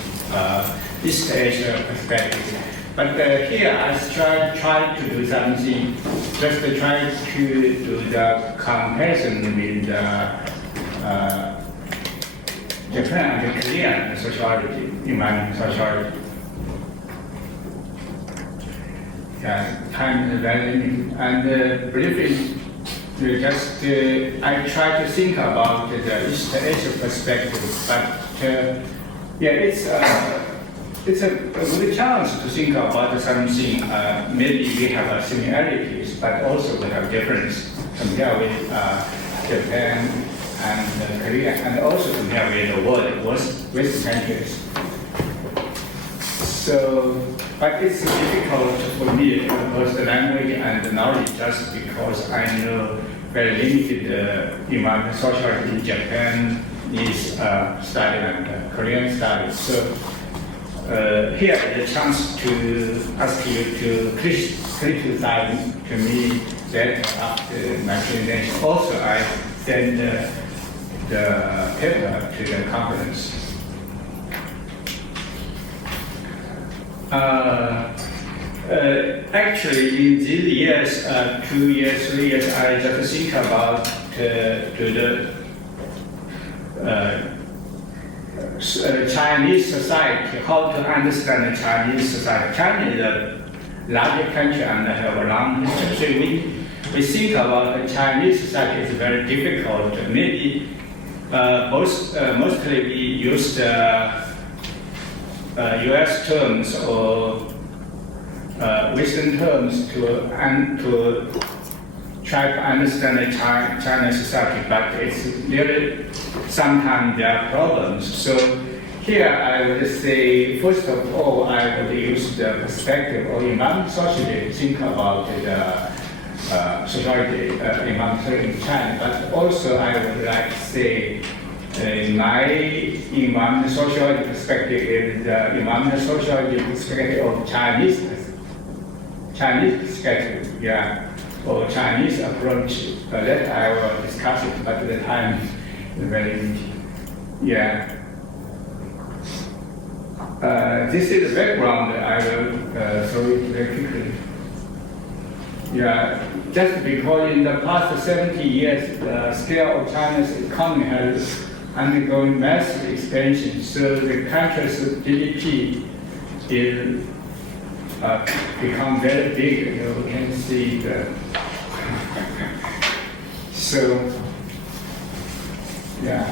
East Asia perspective. But here I try to do something, just to try to do the comparison with Japan and Korean society, environmental society. Time is very limited. And briefly, I try to think about the East Asia perspective, but it's a good chance to think about something. Maybe we have similarities, but also we have difference compared with Japan and Korea, and also compared with the world, Western countries. So, but it's difficult for me both the language and the knowledge just because I know very limited environmental sociology in Japanese study and Korean study. So here is a chance to ask you to criticize to me that after my presentation. Also, I send the paper to the conference. Actually, in these years, 2 years, 3 years, I just think about Chinese society, how to understand the Chinese society. China is a larger country and have a long history. We think about the Chinese society is very difficult. Maybe mostly we use US terms or Western terms to try to understand the China society, but it's really sometimes there are problems. So here I would say, first of all, I would use the perspective of environmental sociology, think about the society environmental in China, but also I would like to say my environmental sociology perspective is the environmental sociology perspective of Chinese perspective, yeah, or Chinese approach. That I will discuss it, but the time is very limited. Yeah. This is the background. I will show it very quickly. Yeah, just because in the past 70 years, the scale of China's economy has undergone massive expansion, so the country's GDP is become very big. You can see the so yeah.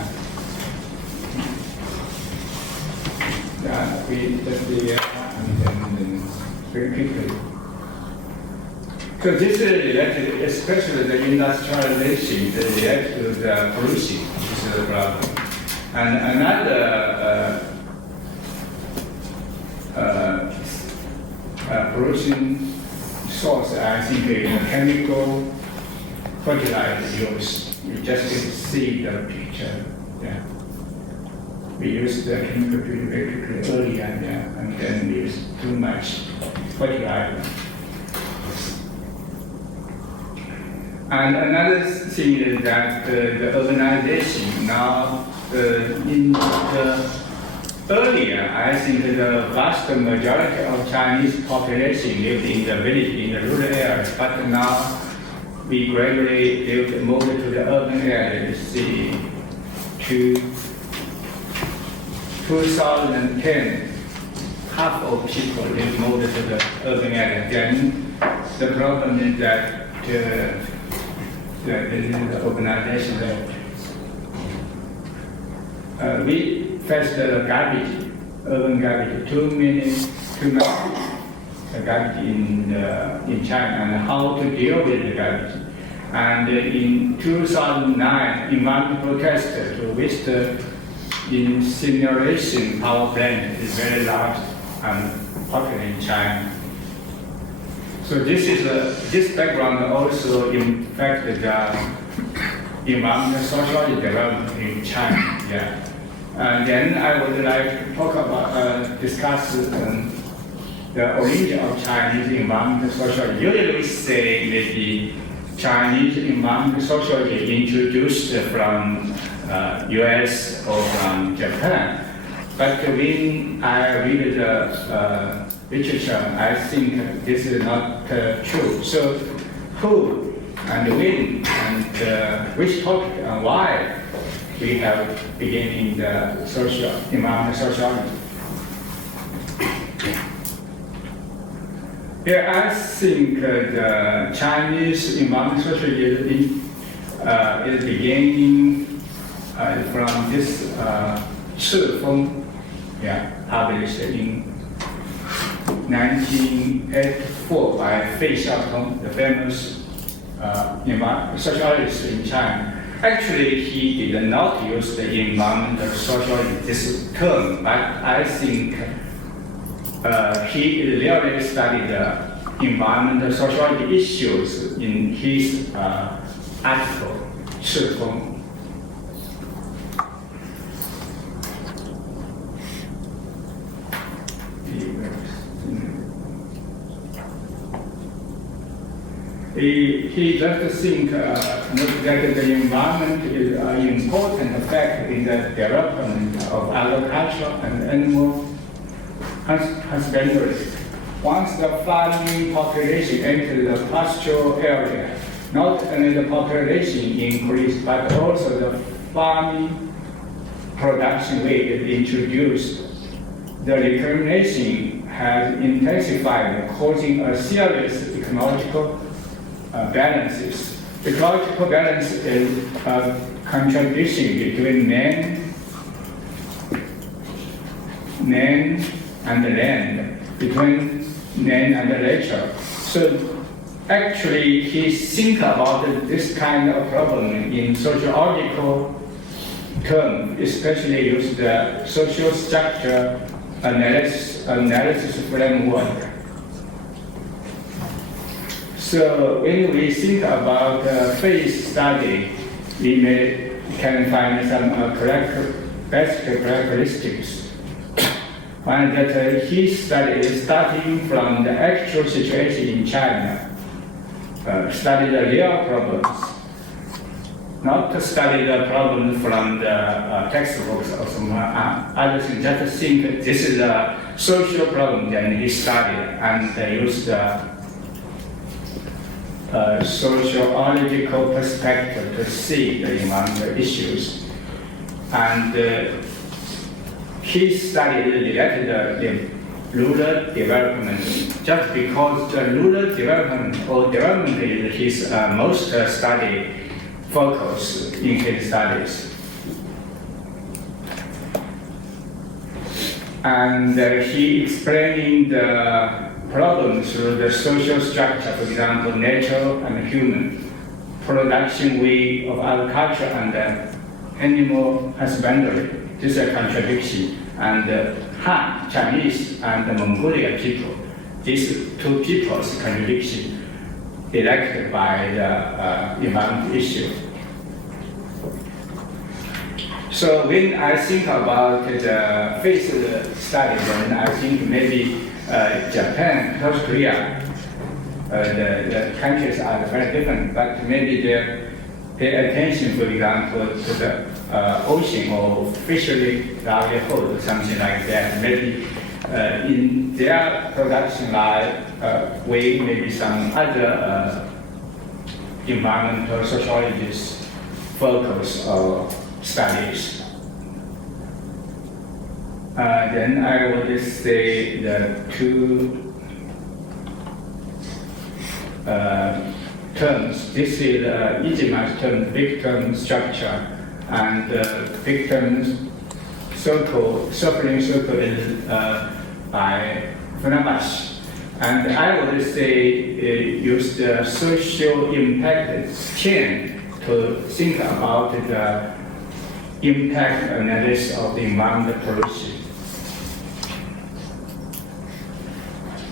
We just and very quickly. So this is related, especially the industrialization, related to the pollution, which is a problem. And another pollution source, I think, is chemical fertilizer use. You just see the picture. Yeah. We use the chemical very quickly earlier, yeah, and then we use too much fertilizer. And another thing is that the urbanization now, in the earlier, I think the vast majority of Chinese population lived in the village, in the rural areas, but now we gradually moved to the urban area. You see, to 2010, half of people moved to the urban area. Then the problem is that the urbanization rate. We face the garbage, urban garbage, too much garbage in China, and how to deal with the garbage. And in 2009, environmental protest to waste incineration power plant is very large and popular in China. So this background also impacted the environmental sociology development in China. Yeah. And then I would like to talk about discuss the origin of Chinese environmental sociology. Usually we say maybe Chinese environmental sociology introduced from US or from Japan. But when I read the literature, I think this is not true. So who and when and which topic and why we have beginning the environmental sociology. Here I think the Chinese environmental sociology is beginning from this Shu-Fen, published in 1984 by Fei Xiaotong, the famous sociologist in China. Actually, he did not use the environmental sociology, this term, but I think he really studied environmental sociology issues in his article, Shu-Fen. He just think that the environment is an important factor in the development of agriculture and animal husbandry. Once the farming population entered the pastoral area, not only the population increased, but also the farming production rate is introduced. The reclamation has intensified, causing a serious ecological balances. Ecological balance is a contradiction between man and the land, between man and nature. So actually, he think about this kind of problem in sociological terms, especially use the social structure analysis framework. So when we think about face study, we can find some basic characteristics. One that his study is starting from the actual situation in China, study the real problems, not to study the problems from the textbooks or some other things, just think this is a social problem, then he studied and used the sociological perspective to see the environmental issues. And he studied the rural development just because the rural development is his most study focus in his studies. And he explained the problems through the social structure, for example, natural and human, production way of agriculture and animal husbandry. This is a contradiction. And Han, Chinese, and the Mongolian people, these two people's contradiction elected by the environment issue. So when I think about the face study, then I think maybe Japan, South Korea, the countries are very different, but maybe they pay attention, for example, to the ocean or fishery livelihood, something like that. Maybe in their production way, maybe some other environmental sociologists focus or studies. Then I would say the two terms. This is the Ijima's term, big term structure, and big term circle, suffering circle is by Funabashi. And I would say use the social impact chain to think about the impact analysis of the environmental pollution.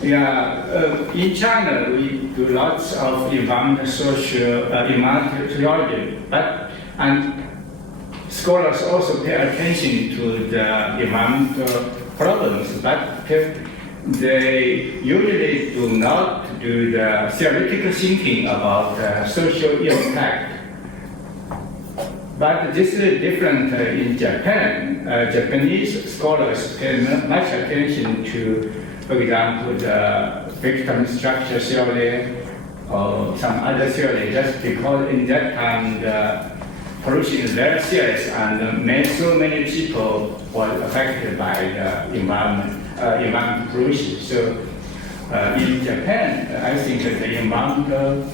Yeah, in China we do lots of environmental sociology, and scholars also pay attention to the environmental problems, but they usually do not do the theoretical thinking about social impact. But this is different in Japan. Japanese scholars pay much attention to, for example, the victim structure theory or some other theory, just because in that time the pollution is very serious and so many people were affected by the environmental pollution. So in Japan, I think that the environmental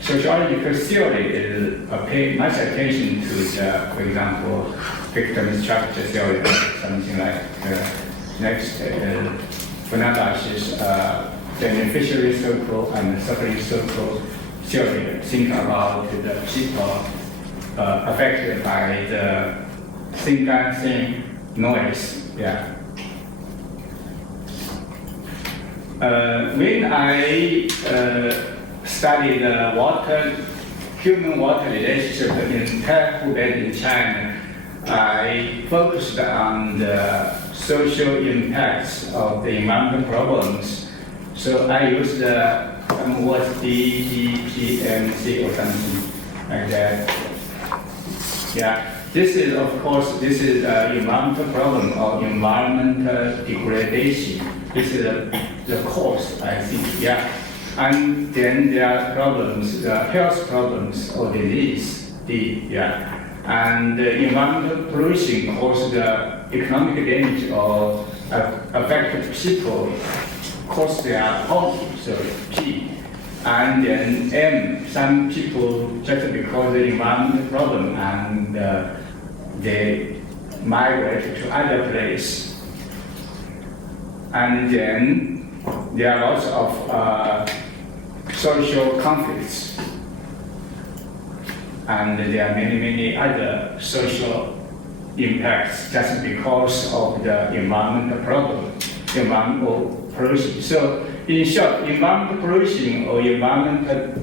sociological theory is pay much attention to the, for example, victim structure theory, something like next Funabashi's beneficiary circle and suffering circle theory. Think about the people affected by the Shinkansen noise. Yeah. When I studied human water relationship in Taiwan in China, I focused on the social impacts of the environmental problems. So I used some words DGPMC or something like that. Yeah, this is environmental problem or environmental degradation. This is the cause, I think. Yeah, and then there are problems, the health problems or disease. And environmental pollution causes the economic damage or affected people cause their poverty, so P. And then M, some people just because the environmental problem and they migrate to other place. And then there are lots of social conflicts. And there are many other social impacts just because of the environmental problem, environmental pollution. So in short, environmental pollution or environmental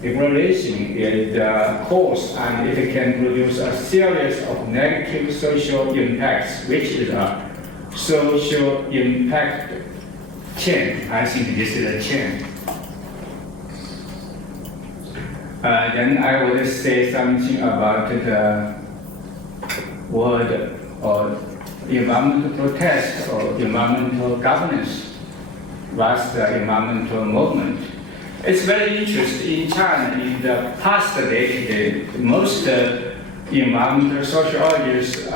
degradation is the cause, and it can produce a series of negative social impacts, which is a social impact chain. I think this is a chain. Then I will say something about the word or environmental protest or environmental governance. Was the environmental movement. It's very interesting in China. In the past decade, most environmental sociologists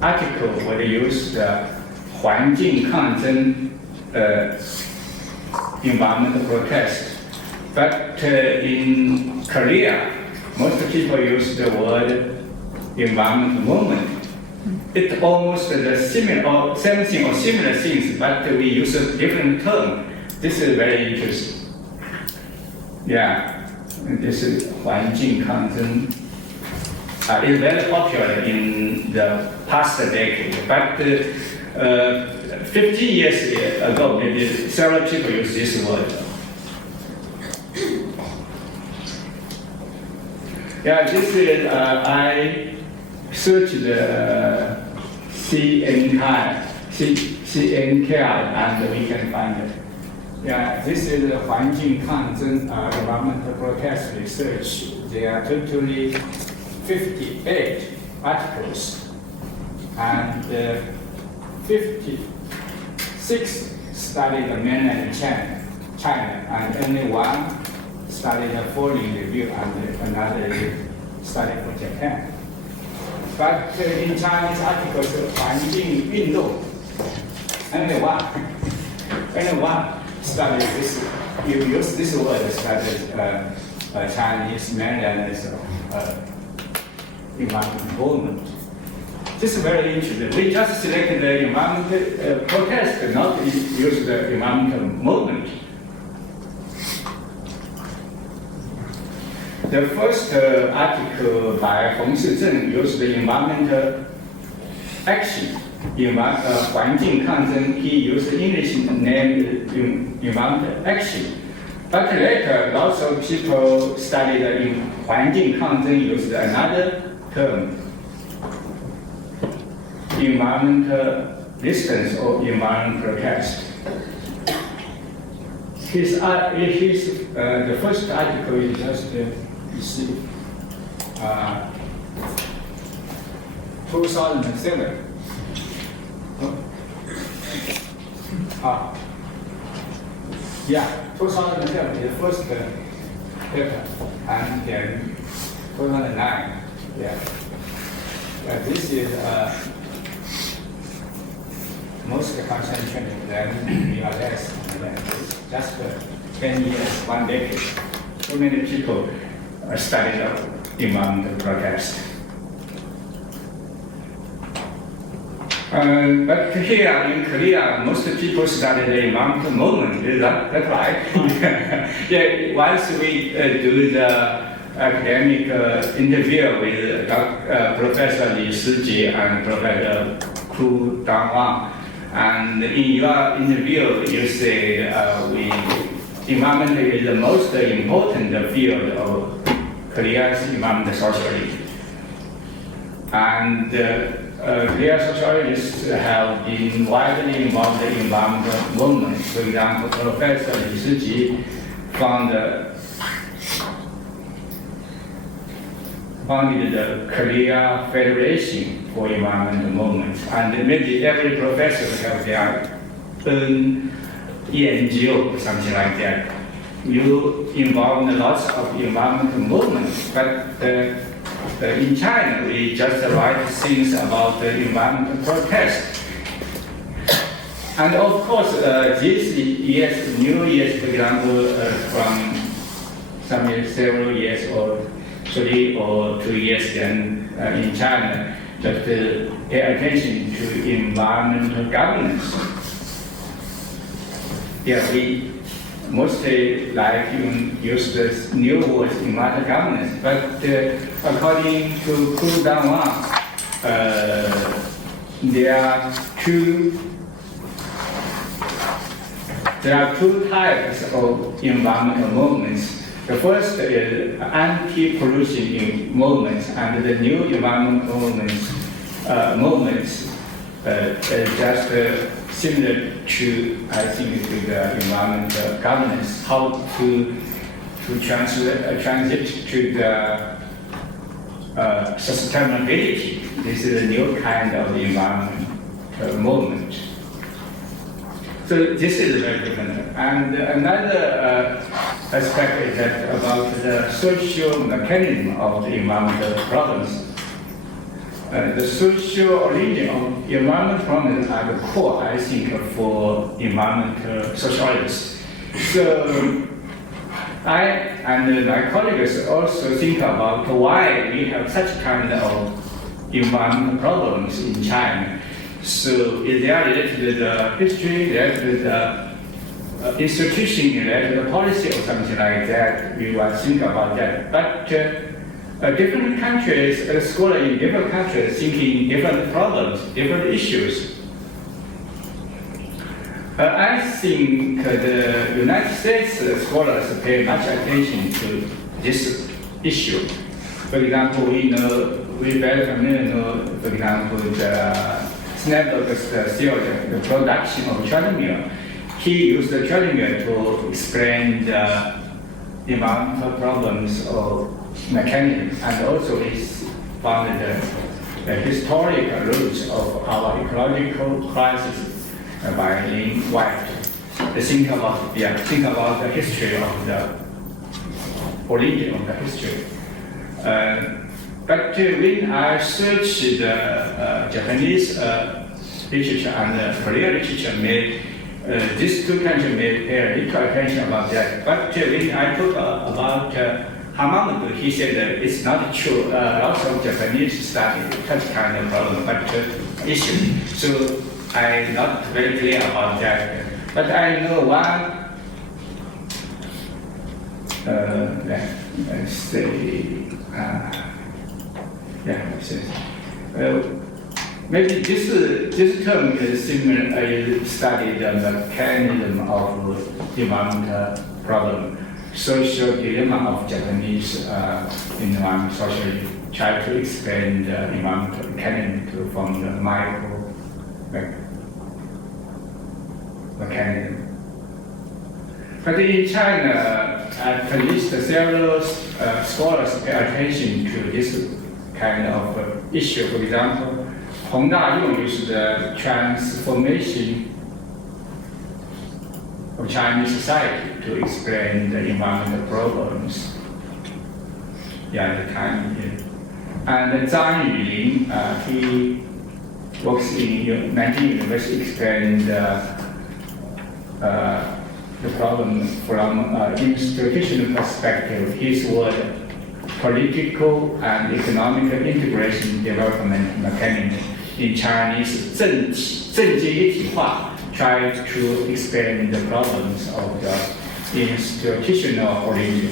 article would use the 环境抗争 environmental protest. But in Korea, most people use the word environmental movement. It's almost the same thing or similar things, but we use a different term. This is very interesting. Yeah, this is 环境抗争. It's very popular in the past decade, but 15 years ago, maybe several people use this word. Yeah, this is, I searched the CNK and we can find it. Yeah, this is the 环境抗争 environmental protest research. There are totally 58 articles and 56 studied mainland China, and only one studied a foreign review and another study for Japan. But in Chinese articles, 环境运动 only one studied this. You use this word studied Chinese mainland environmental movement. This is very interesting. We just selected the environmental protest, not use the environmental movement. The first article by Tsing used the environmental action, 环境抗争. He used the English name environmental action. But later, lots of people studied in 环境抗争 used another term, environmental resistance or environmental protest. The first article is just you see 2007. Yeah, 2007 is the first paper, and then 2009. Yeah. This is most concentrated, then we are less. Just 10 years, 1 decade. So many people studied environmental protest. But here in Korea, most people study the environmental movement. Is that right? Yeah. Once we do the academic interview with Professor Seejae and Professor Wang, And in your interview, you said environment is the most important field of Korea's environmental sociology. And Korean sociologists have been widely involved in environmental movements. For example, Professor Seejae founded the Korea Federation for Environmental Movements, and maybe every professor have their own NGO, something like that. You involve in lots of environmental movements, but in China, we just write things about the environmental protest. And of course, this year's New Year's, for example, from some years, several years or 3 or 2 years then in China, just pay attention to environmental governance. Yeah, we mostly like use this new word environmental governance, but according to Dowan, there are two types of environmental movements. The first is anti-pollution movements, and the new environmental movements just similar to, I think, to the environmental governance, how to transit to the sustainability. This is a new kind of environmental movement. So this is very different. And another aspect is that about the social mechanism of the environmental problems. The social origin of environmental problems are the core, I think, for environmental sociologists. So I and my colleagues also think about why we have such kind of environmental problems in China. So is there related to the history, related to the institution, related to the policy or something like that? We will think about that. But different countries, scholars in different countries thinking different problems, different issues. I think the United States scholars pay much attention to this issue. For example, we very familiar know, for example, the Snapdog's theory, the production of treadmill. He used the treadmill to explain the environmental problems of mechanism, and also he found the historical roots of our ecological crisis by Lin White. Think about the history of the origin of the history. But when I searched the Japanese literature and Korean literature, these two countries pay little attention about that. But when I talk about Hamamoto, he said that it's not true. Lots of Japanese study such kind of problem, but issue. So I'm not very clear about that. But I know one. Let's say. Maybe this term is similar. I studied the mechanism of environmental problem, social dilemma of Japanese environmental sociology. Try to explain the environmental mechanism from the micro mechanism. But in China, at least several scholars pay attention to this kind of issue. For example, Hong Da-Yong used the transformation of Chinese society to explain the environmental problems. At the time. And Zhang Yulin, he works in Nanjing University, explained the problem from institutional perspective. His word, political and economic integration development mechanism. In Chinese, 政经一体化, try to explain the problems of the institutional origin.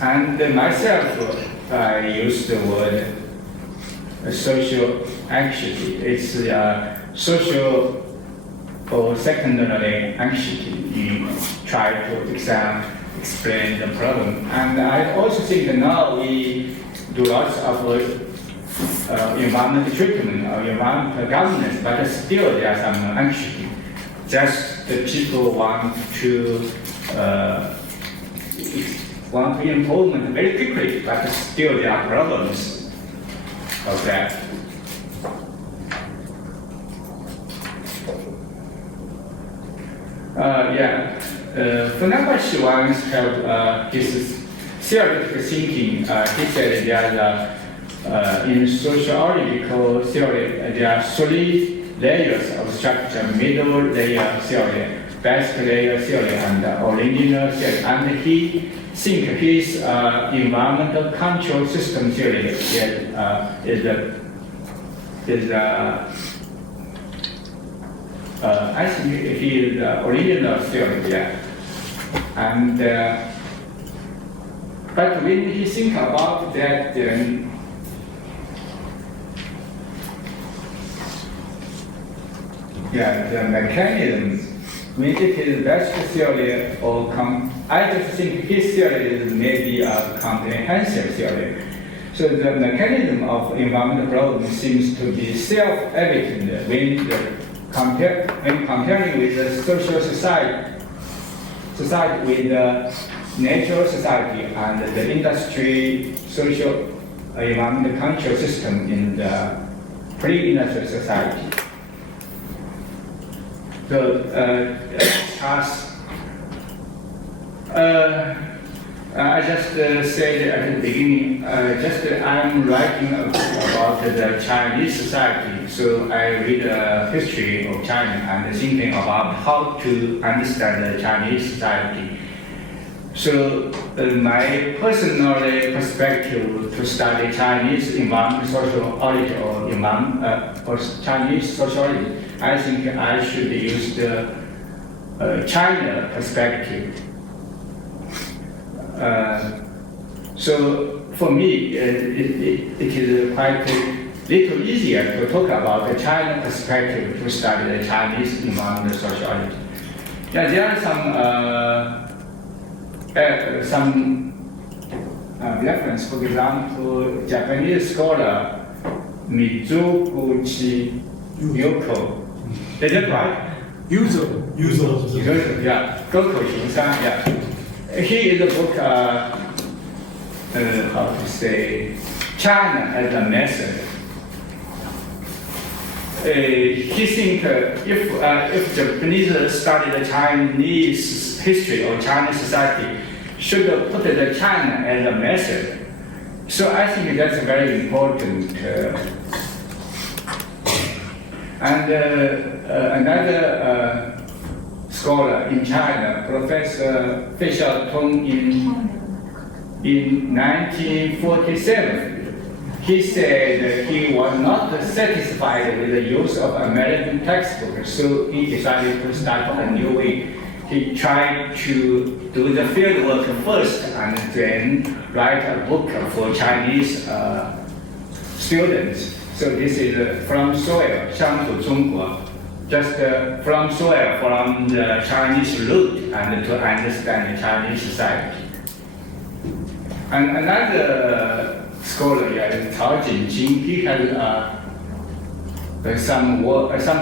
And myself, I use the word social anxiety. It's social or secondary anxiety in trying to explain the problem. And I also think now we do lots of environmental treatment or environmental governance, but still there are some anxiety. Just the people want to improvement very quickly, but still there are problems of that. Funakoshi once held his theoretical thinking. He said there are in sociological theory there are 3 layers of structure: middle layer theory, basic layer theory, and original theory. And he think his environmental control system theory I think he is the original theory, yeah. And but when he think about that, the mechanism, when it is best theory or I just think his theory is maybe a comprehensive theory. So the mechanism of environmental problem seems to be self-evident when comparing with the social society with the natural society and the industry social environmental control system in the pre-industrial society. So I just said at the beginning, I'm writing a book about the Chinese society. So I read the history of China and thinking about how to understand the Chinese society. So my personal perspective to study Chinese environmental sociology or Chinese sociology, I think I should use the China perspective. So for me, it is quite little easier to talk about the China perspective to study the Chinese environmental sociology. Yeah, there are some reference. For example, Japanese scholar Mizuguchi Yoko. Is that right? User. Yeah, Goko Shinsan. Yeah. Here is a book, how to say, China as a method. He think if Japanese study the Chinese history or Chinese society, should put the China as a method. So I think that's very important. And another scholar in China, Professor Fisher Tong in 1947, he said he was not satisfied with the use of American textbooks, so he decided to start a new way. He tried to do the field work first and then write a book for Chinese students. So this is From Soil, 乡土中国. Just from soil, from the Chinese root, and to understand the Chinese society. And another scholar, Cao Jinqing, he has some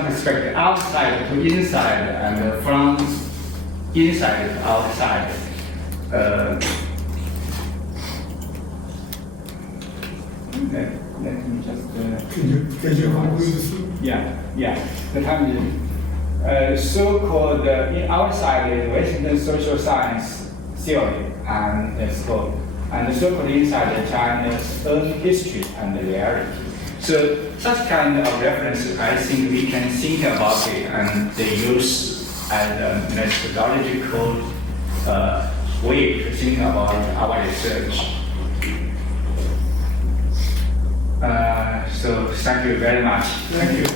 perspective outside to inside, and from inside to outside. Let me just. Can you conclude? Yeah. The time is so-called outside is Western social science theory and scope, and so-called inside China's own history and reality. So such kind of reference, I think we can think about it and they use as a methodological way to think about our research. So thank you very much. Thank you.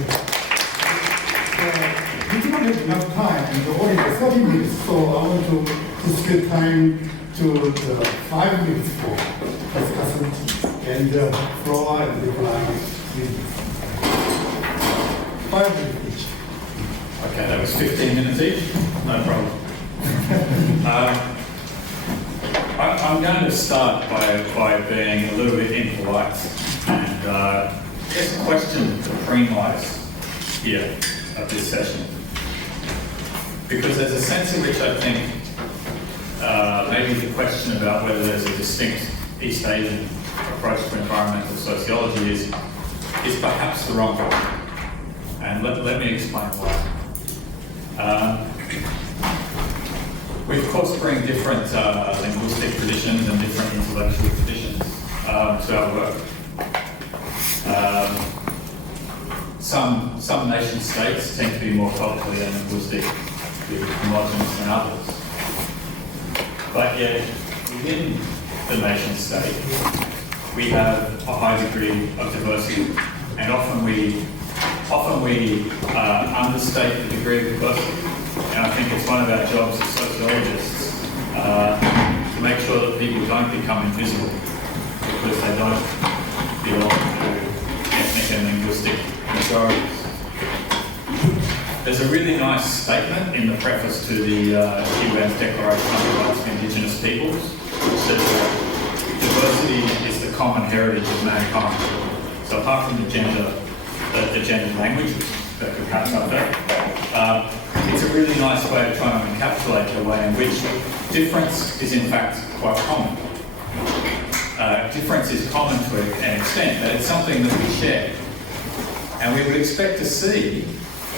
We do not have enough time, and only 30 minutes, so I want to spend time to the 5 minutes for discussion and floor and reply. 5 minutes each. Okay, that was 15 minutes each? No problem. I'm going to start by being a little bit impolite and just question the premise here of this session. Because there's a sense in which I think maybe the question about whether there's a distinct East Asian approach to environmental sociology is perhaps the wrong one. And let me explain why. We of course bring different linguistic traditions and different intellectual traditions to our work. Some nation states tend to be more culturally and linguistically homogenous than others. But yet, within the nation state, we have a high degree of diversity, and often we understate the degree of diversity. And I think it's one of our jobs as sociologists to make sure that people don't become invisible because they don't belong to ethnic and linguistic majorities. There's a really nice statement in the preface to the UN's Declaration on the Rights of Indigenous Peoples, which says that diversity is the common heritage of mankind. So apart from the gendered language that could catch up there, it's a really nice way of trying to encapsulate the way in which difference is in fact quite common. Difference is common to an extent that it's something that we share. And we would expect to see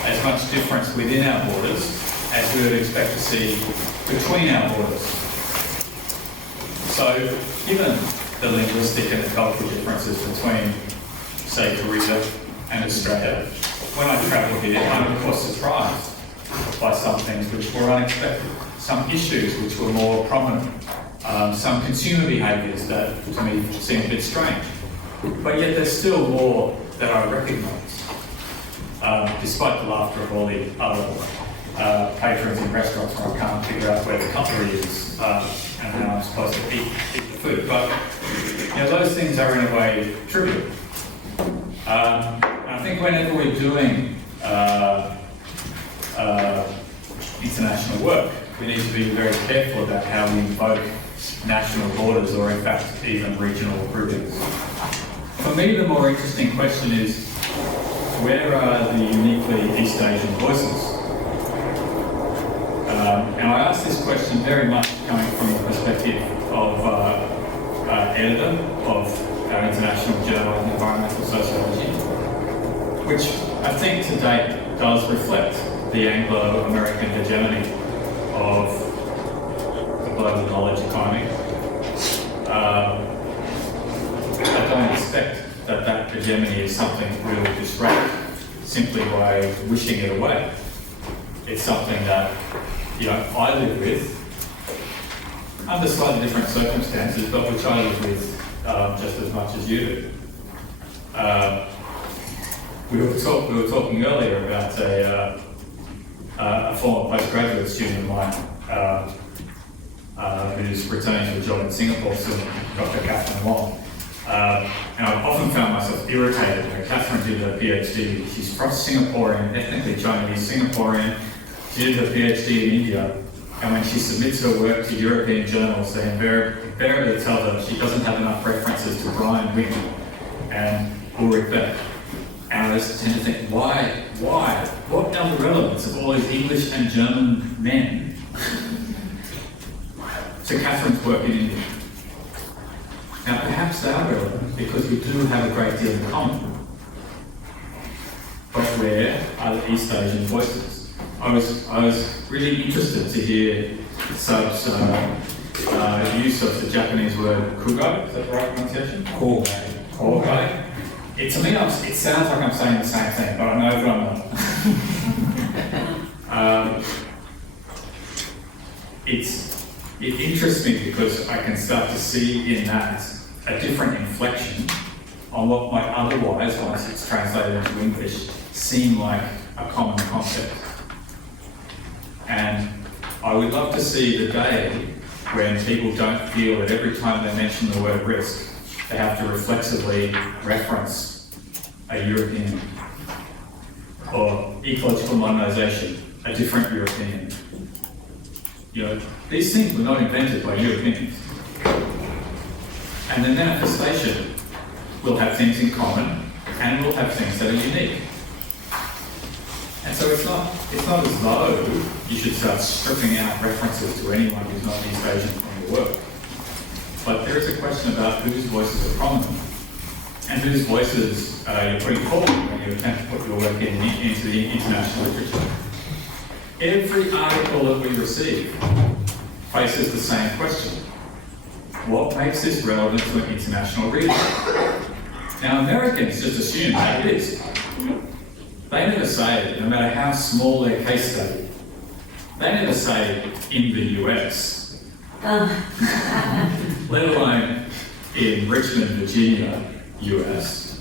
as much difference within our borders as we would expect to see between our borders. So given the linguistic and the cultural differences between, say, Korea and Australia, when I travel here, I'm of course surprised by some things which were unexpected, some issues which were more prominent, some consumer behaviours that to me seem a bit strange. But yet there's still more that I recognise, despite the laughter of all the other patrons in restaurants where I can't figure out where the cutlery is and how I'm supposed to eat the food. But those things are in a way trivial. I think whenever we're doing international work, we need to be very careful about how we invoke national borders or in fact even regional groupings. For me, the more interesting question is, where are the uniquely East Asian voices? And I ask this question very much coming from the perspective of editor of our international journal of environmental sociology, which I think to date does reflect the Anglo-American hegemony of the global knowledge economy. I don't expect that hegemony is something we will disrupt simply by wishing it away. It's something that I live with under slightly different circumstances, but which I live with just as much as you do. We were talking earlier about a former postgraduate student of mine who's returning to a job in Singapore soon, Dr. Catherine Wang. And I've often found myself irritated when Catherine did her PhD. She's from Singaporean, ethnically Chinese Singaporean. She did her PhD in India, and when she submits her work to European journals, they invariably tell her she doesn't have enough references to Brian Whitney and Ulrich Beck. And I just tend to think, why? What are the relevance of all these English and German men to Catherine's work in India? Now, perhaps they are relevant because we do have a great deal in common. But where are the East Asian voices? I was really interested to hear Sub's use of the Japanese word kugai. Is that the right pronunciation? Kugai. To me, it sounds like I'm saying the same thing, but I know that I'm not. It interests me because I can start to see in that a different inflection on what might otherwise, once it's translated into English, seem like a common concept. And I would love to see the day when people don't feel that every time they mention the word risk, they have to reflexively reference a European or ecological modernization, a different European. These things were not invented by Europeans. And the manifestation will have things in common and will have things that are unique. And so it's not as though you should start stripping out references to anyone who's not East Asian from your work. But there is a question about whose voices are prominent and whose voices you're putting forward when you attempt to put your work into the international literature. Every article that we receive faces the same question. What makes this relevant to an international reader? Now, Americans just assume that it is. They never say it, no matter how small their case study. They never say in the US, let alone in Richmond, Virginia, US.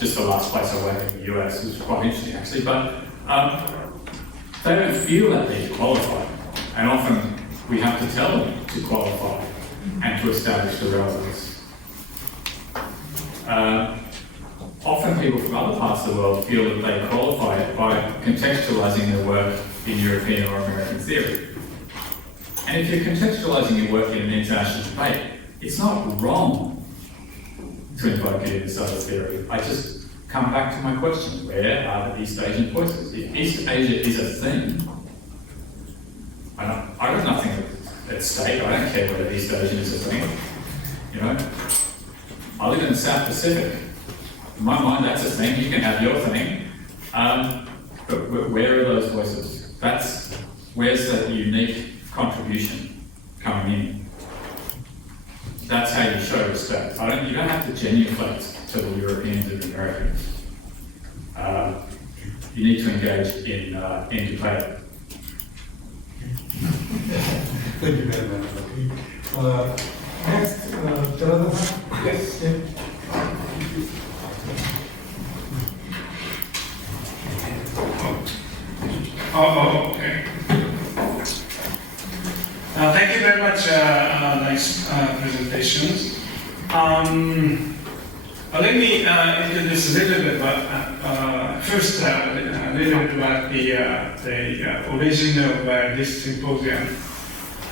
Just the last place I went in the US, which was quite interesting actually, but they don't feel that they qualify. And often we have to tell them to qualify and to establish the relevance. Often people from other parts of the world feel that they qualify it by contextualizing their work in European or American theory. And if you're contextualizing your work in an international debate, it's not wrong to invoke it in this other theory. I just come back to my question, where are the East Asian voices? If East Asia is a thing, I got nothing at stake. I don't care whether East Asian is a thing. I live in the South Pacific. In my mind, that's a thing. You can have your thing. But where are those voices? Where's that unique contribution coming in? That's how you show respect. You don't have to genuflect to the Europeans and the Americans. You need to engage in debate. Thank you very much. Next, Terada. Yes. Okay. Thank you very much. Nice presentations. Let me introduce a little bit about first a little bit about the origin of this symposium.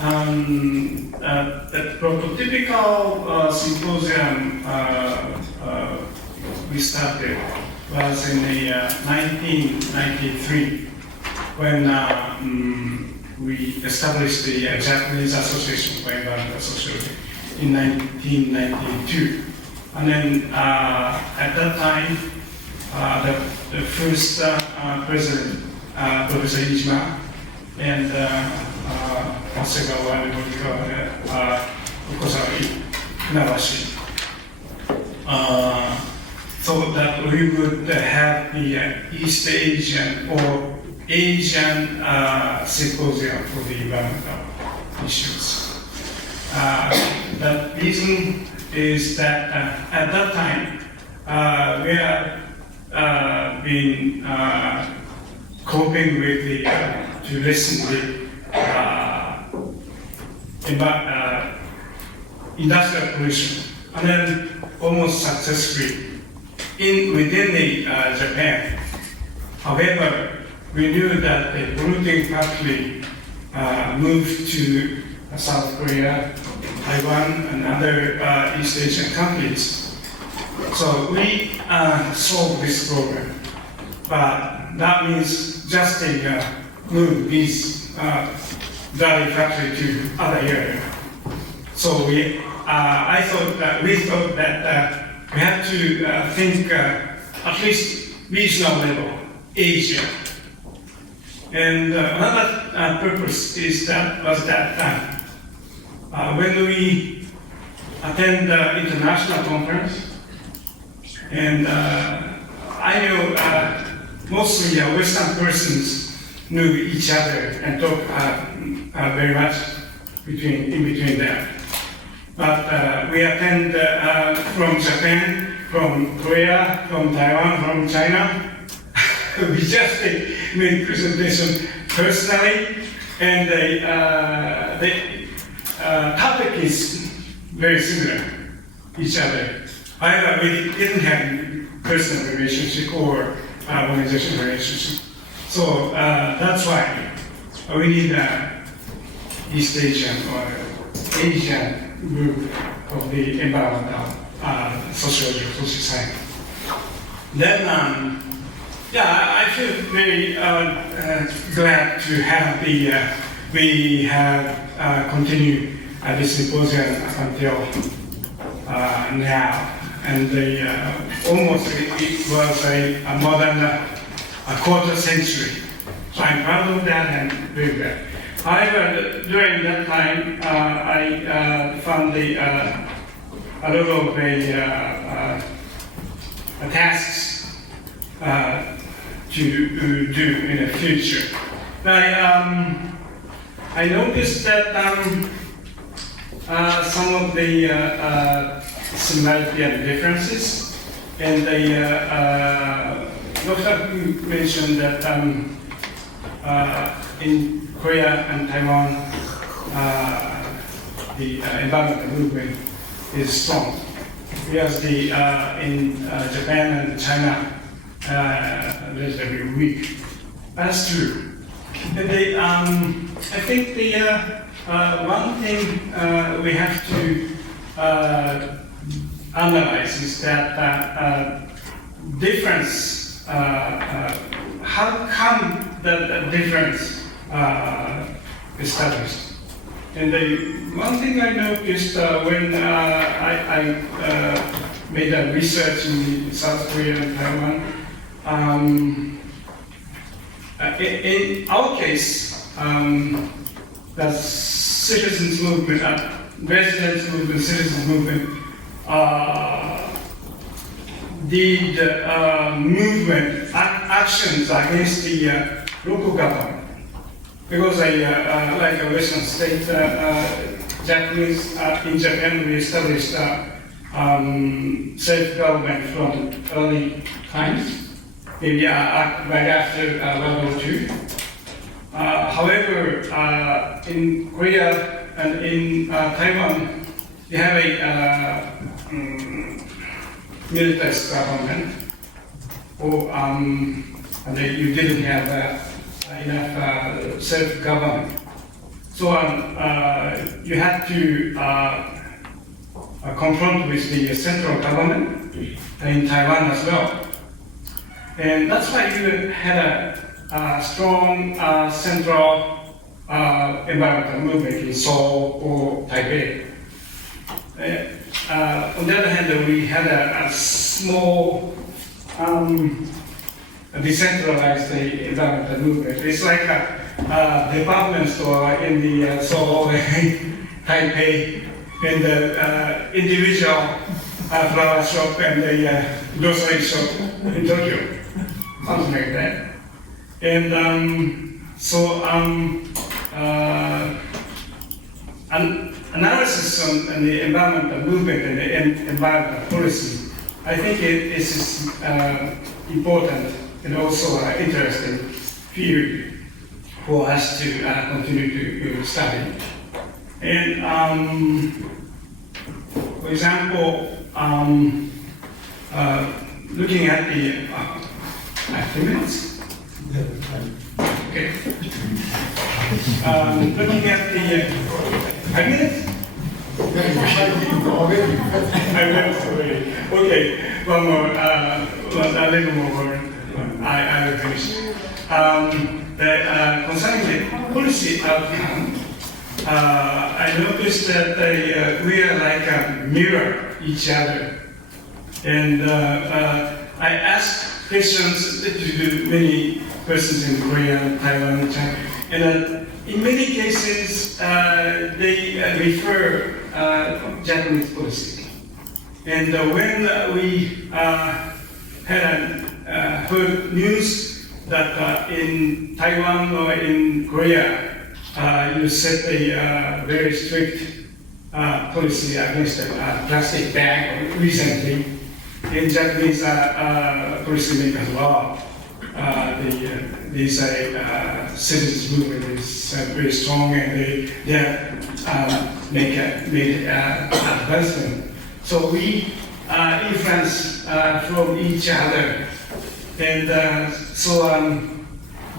The prototypical symposium we started was in the 1993 when we established the Japanese Association for Environmental Sociology in 1992. And then at that time, the first president, Professor Iijima, and Hasegawa and Horikawa, Inabashi, so that we would have the East Asian or Asian symposium for the environmental issues. The reason is that at that time we have been coping with to lessen the industrial pollution, and then almost successfully within the Japan. However, we knew that the polluting factory moved to South Korea, Taiwan, and other East Asian countries. So we solved this problem, but that means just move these dairy factory to other area. So we thought that we had to think at least regional level, Asia. And another purpose was that when we attend the international conference, and I know mostly Western persons knew each other and talk very much in between them. But we attend from Japan, from Korea, from Taiwan, from China. We just made presentation personally, and the topic is very similar each other. However, we didn't have personal relationship or organization relationship. So that's why we need East Asian or Asian group of the environmental sociological society. Then, I feel very glad to have we have continued this symposium up until now. And almost it was more than a quarter century. So I'm proud of that and very glad. However, during that time, I found a lot of tasks to do in the future. I noticed that some of the similarity and differences, and Dr. Hu mentioned that in Korea and Taiwan, the environmental movement is strong, whereas in Japan and China, relatively weak. That's true. And I think one thing we have to analyze is that difference. How come that difference established? And one thing I noticed when I made a research in South Korea and Taiwan, in our case, the citizens movement, residents movement, citizens movement, did movement actions against the local government. Because like a Western state, Japanese, in Japan, we established self-government from early times, maybe right after World War II. However, in Korea and in Taiwan, they have a military government, and you didn't have enough self-government. So you had to confront with the central government in Taiwan as well. And that's why you had a strong central environmental movement in Seoul or Taipei. On the other hand, we had a small decentralized environmental movement. It's like a department store in the Seoul, Taipei, and the individual flower shop and the grocery shop in Tokyo, something like that. And so an analysis on the environmental movement and the environmental policy, I think it is important and also interesting field for us to continue to study. And for example, looking at the 2 minutes. Okay. Looking at the 5 minutes. Already. Okay. One more. A little more. I will finish. Concerning the policy outcome, I noticed that we are like a mirror each other, and I asked questions to many persons in Korea, Taiwan, China, and in many cases they refer Japanese policy. And when we had heard news that in Taiwan or in Korea you set a very strict policy against the plastic bag recently, in Japanese policy makers law, this citizens movement is very strong, and they made advancement. So we influence from each other, And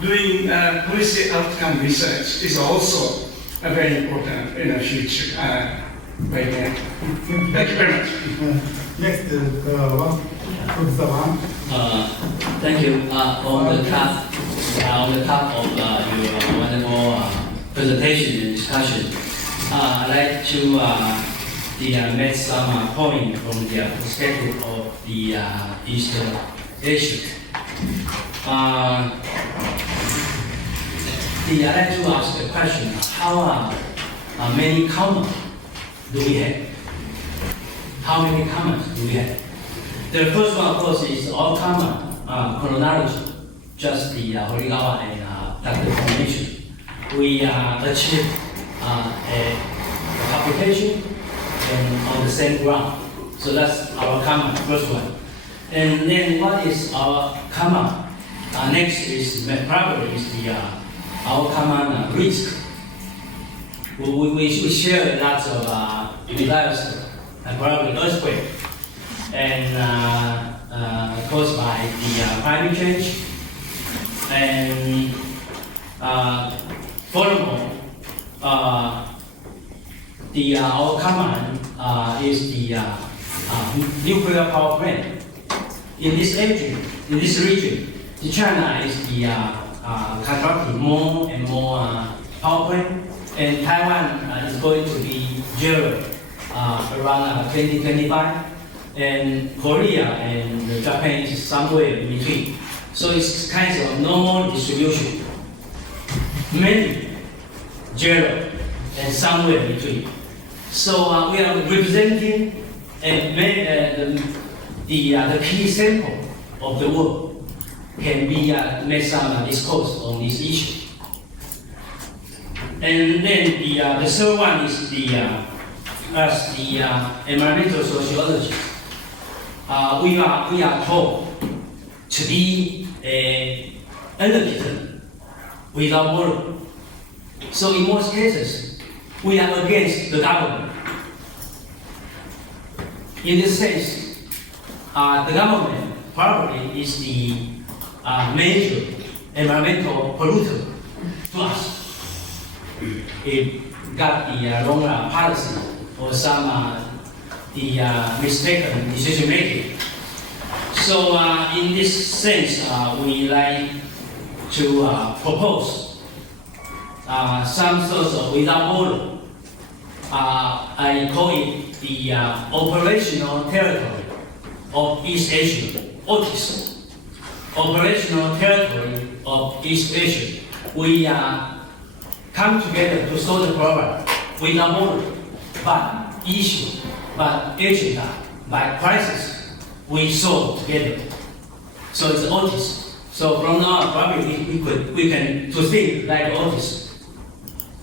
doing policy outcome research is also very important in the future. Thank you very much. Next, Professor Wang. Thank you. On the top of your wonderful presentation and discussion, I'd like to make some point from the perspective of the East Asia. I'd like to ask a question: how many common do we have? How many commons do we have? The first one, of course, is all common chronology, just the Horikawa and Dr. Formation. We achieved a publication and on the same ground. So that's our common, first one. And then what is our common? Next is probably is our common risk. We share lots of disasters, probably earthquake, and caused by the climate change. And furthermore, our common is the nuclear power plant. In this region, China is constructing more and more power plant, and Taiwan is going to be zero around 2025, and Korea and Japan is somewhere in between. So it's kind of normal distribution, many zero and somewhere in between. So we are representing the key sample of the world can be make some discourse on this issue. And then the third one is as the environmental sociologist, we are told to be anarchism without border. So in most cases, we are against the government. In this sense, the government probably is the major environmental polluter to us. It got the wrong policy or some the mistaken decision making. So in this sense, we like to propose some sort of without border. I call it the operational territory of East Asia, OTIS. Operational territory of East Asia. We come together to solve the problem without border, but agenda, by crisis, we solve together. So it's OTIS. So from now on, probably we can to think like OTIS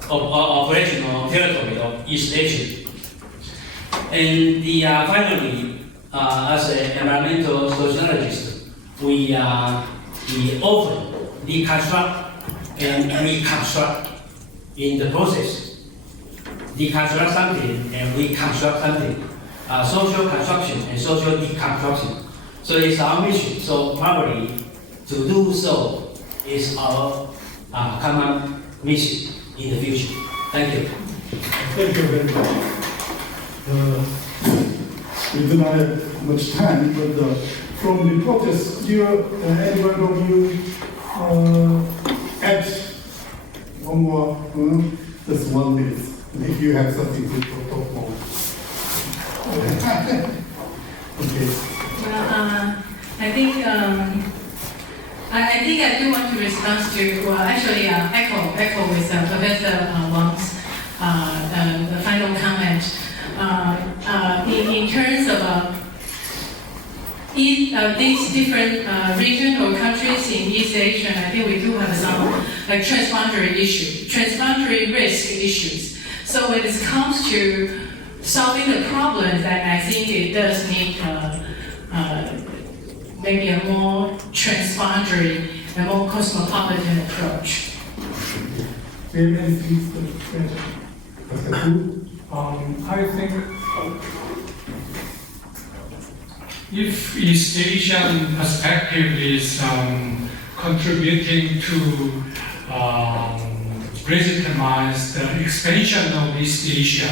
of operational territory of East Asia. And finally, as an environmental sociologist, we often deconstruct and reconstruct in the process. Deconstruct something and reconstruct something. Social construction and social deconstruction. So it's our mission. So probably to do so is our common mission in the future. Thank you. Thank you very much. We do not have much time, but from the protest, do any one of you add one more? Just 1 minute. If you have something to talk more. Okay. Well, I think I do want to respond to, actually echo with Professor Wang's the final comment. In terms of these different regions or countries in East Asia, I think we do have some like transboundary risk issues. So when it comes to solving the problem, that I think it does need maybe a more transboundary and more cosmopolitan approach. I think if East Asian perspective is contributing to legitimize the expansion of East Asia,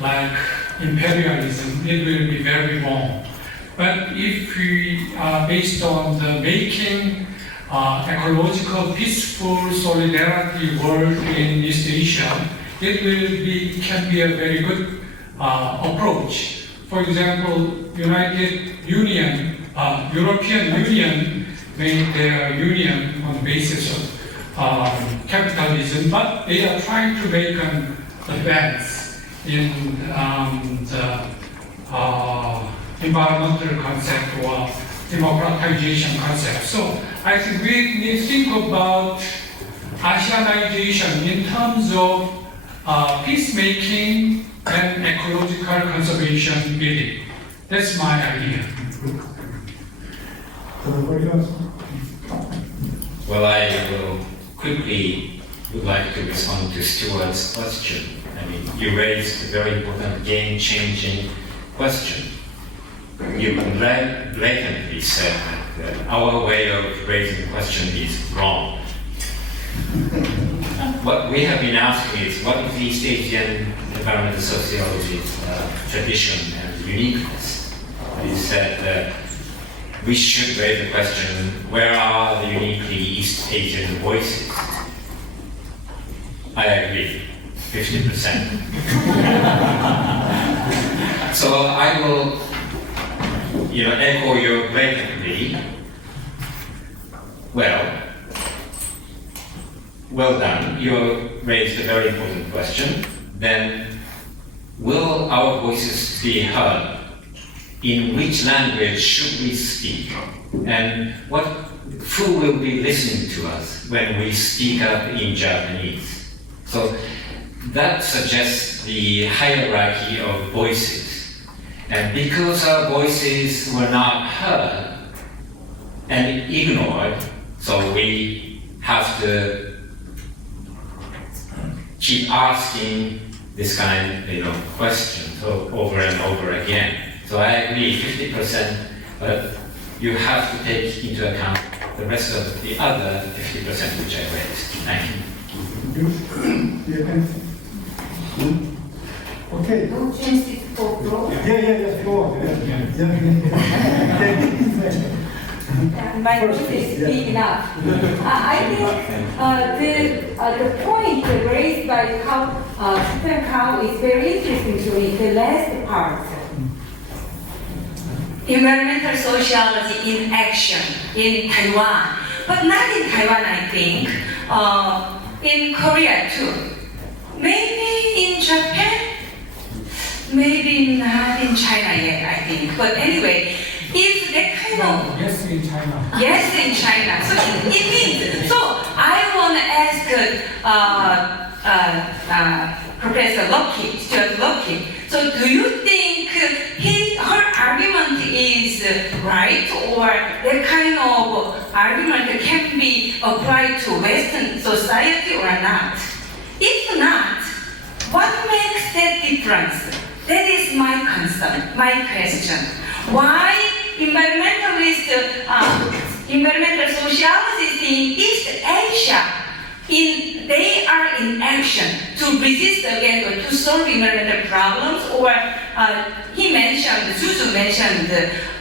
like imperialism, it will be very wrong. But if we are based on the making ecological, peaceful solidarity world in East Asia, it can be a very good approach. For example, European Union made their union on the basis of capitalism, but they are trying to make an advance in the environmental concept or democratization concept. So I think we need to think about ASEANization in terms of peacemaking and ecological conservation building. That's my idea. Well, I will quickly would like to respond to Stewart's question. I mean, you raised a very important game-changing question. You blatantly said that our way of raising the question is wrong. What we have been asking is, what is East Asian environmental sociology's tradition and uniqueness? You said that we should raise the question, where are the uniquely East Asian voices? I agree, 50%. So I will echo your blatantly. Well done. You raised a very important question. Then, will our voices be heard? In which language should we speak? And who will be listening to us when we speak up in Japanese? So that suggests the hierarchy of voices. And because our voices were not heard and ignored, so we have to keep asking this kind of questions over and over again. So I agree, 50%, but you have to take into account the rest of the other 50% which I raised. Thank you. Okay. Don't change it for floor. Yeah, floor. My voice is big enough. I think the point raised by Shu-Fen is very interesting to me, the last part. Environmental sociology in action in Taiwan, but not in Taiwan, I think. In Korea too. Maybe in Japan, maybe not in China yet, I think. But anyway, if that kind of... Yes, in China. Yes, in China. So it means, so I want to ask Professor Lockie, Stewart Lockie. So do you think her argument is right, or that kind of argument can be applied to Western society or not? If not, what makes that difference? That is my concern, my question. Why environmental sociologists in East Asia, they are in action to resist against or to solve environmental problems, or Juju mentioned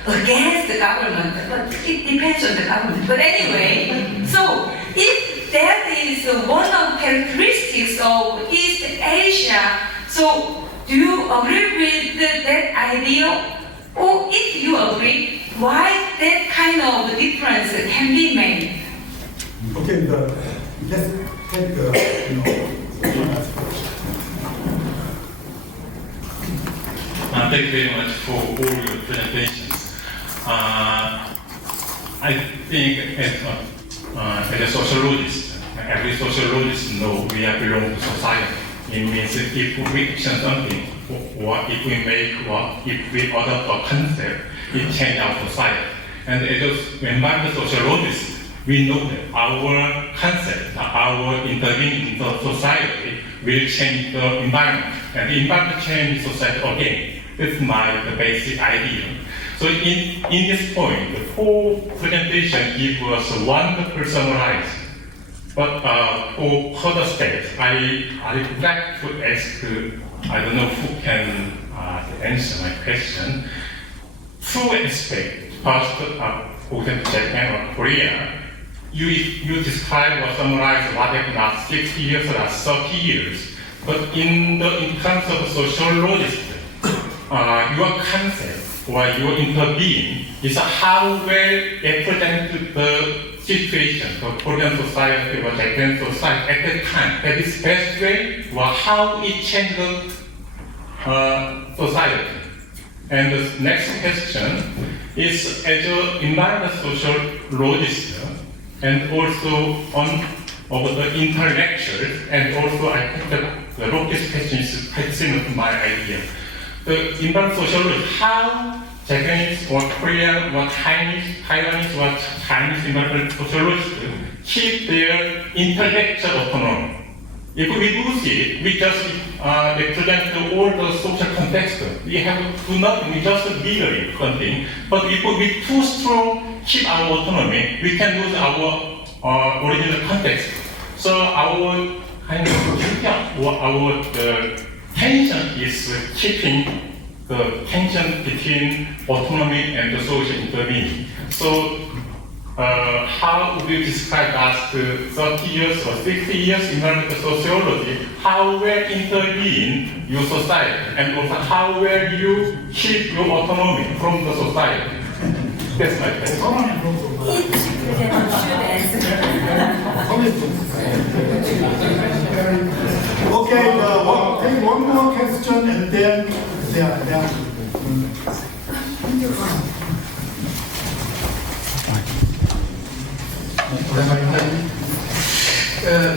against the government, but it depends on the government. But anyway, so if that is one of the characteristics of East Asia, so do you agree with that idea? Or if you agree, why that kind of difference can be made? Okay, let's take Thank you very much for all your presentations. I think as a sociologist, every sociologist knows we are belong to society. It means if we action something, or if we make, or if we adopt a concept, it changes our society. And as environmental sociologists, we know that our concept, our intervening in the society will change the environment. And the environment changes society again. That's the basic idea. So in this point, the whole presentation gives us a wonderful summarize. But for further steps, I would like to ask, I don't know who can answer my question. Two aspects. First, for example, Japan or Korea, you describe or summarize what happened last 60 years or last 30 years. But in terms of sociologists, your concept or your intervene is how well represent the situation of Korean society or Japan society at that time, that is best way, or how it changed the society. And the next question is, as an environmental sociologist, and also of the intellectuals, and also I think that the Lockie's question is quite similar to my idea. The environmental sociologist, how Japanese or Korean or Taiwanese or Chinese environmental sociologists keep their intellectual autonomy. If we lose it, we just represent all the social context. We have to do nothing, we just legally something. But if we too strong keep our autonomy, we can lose our original context. So our kind of our tension is keeping the tension between autonomy and the social intervening. So how would you describe last 30 years or 60 years in environmental sociology, how well intervene your society, and also how well you keep your autonomy from the society? That's my question. Okay, take one more question and then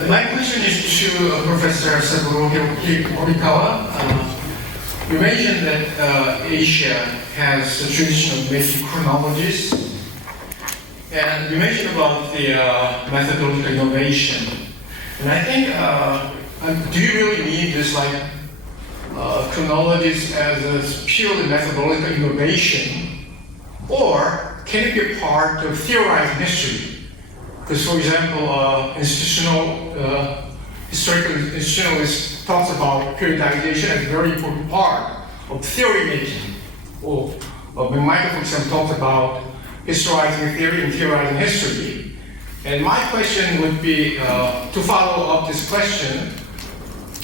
my question is to Professor Saburo Horikawa. You mentioned that Asia has a tradition of making chronologies, and you mentioned about the methodological innovation. And I think, do you really need this chronologies as a purely methodological innovation, or can it be a part of theorizing history? Because, for example, historical institutionalist talks about periodization as a very important part of theory making. Or Michael, for example, talks about historizing theory and theorizing history. And my question would be, to follow up this question,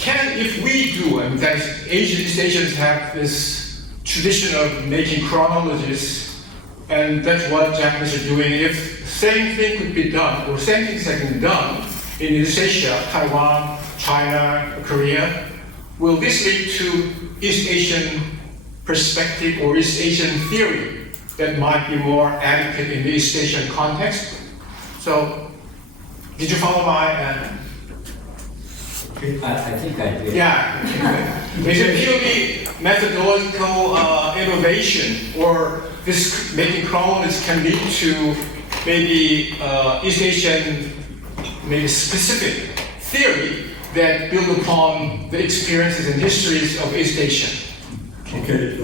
if we do, and that is East Asians have this tradition of making chronologies, and that's what Japanese are doing, if same thing could be done, or same things have been done in East Asia, Taiwan, China, Korea, will this lead to East Asian perspective or East Asian theory that might be more adequate in the East Asian context? So, did you follow my? I think I did. Yeah. Is it purely methodological innovation, or this making chronologies can lead to maybe East Asian, maybe specific theory that build upon the experiences and histories of East Asia? Okay,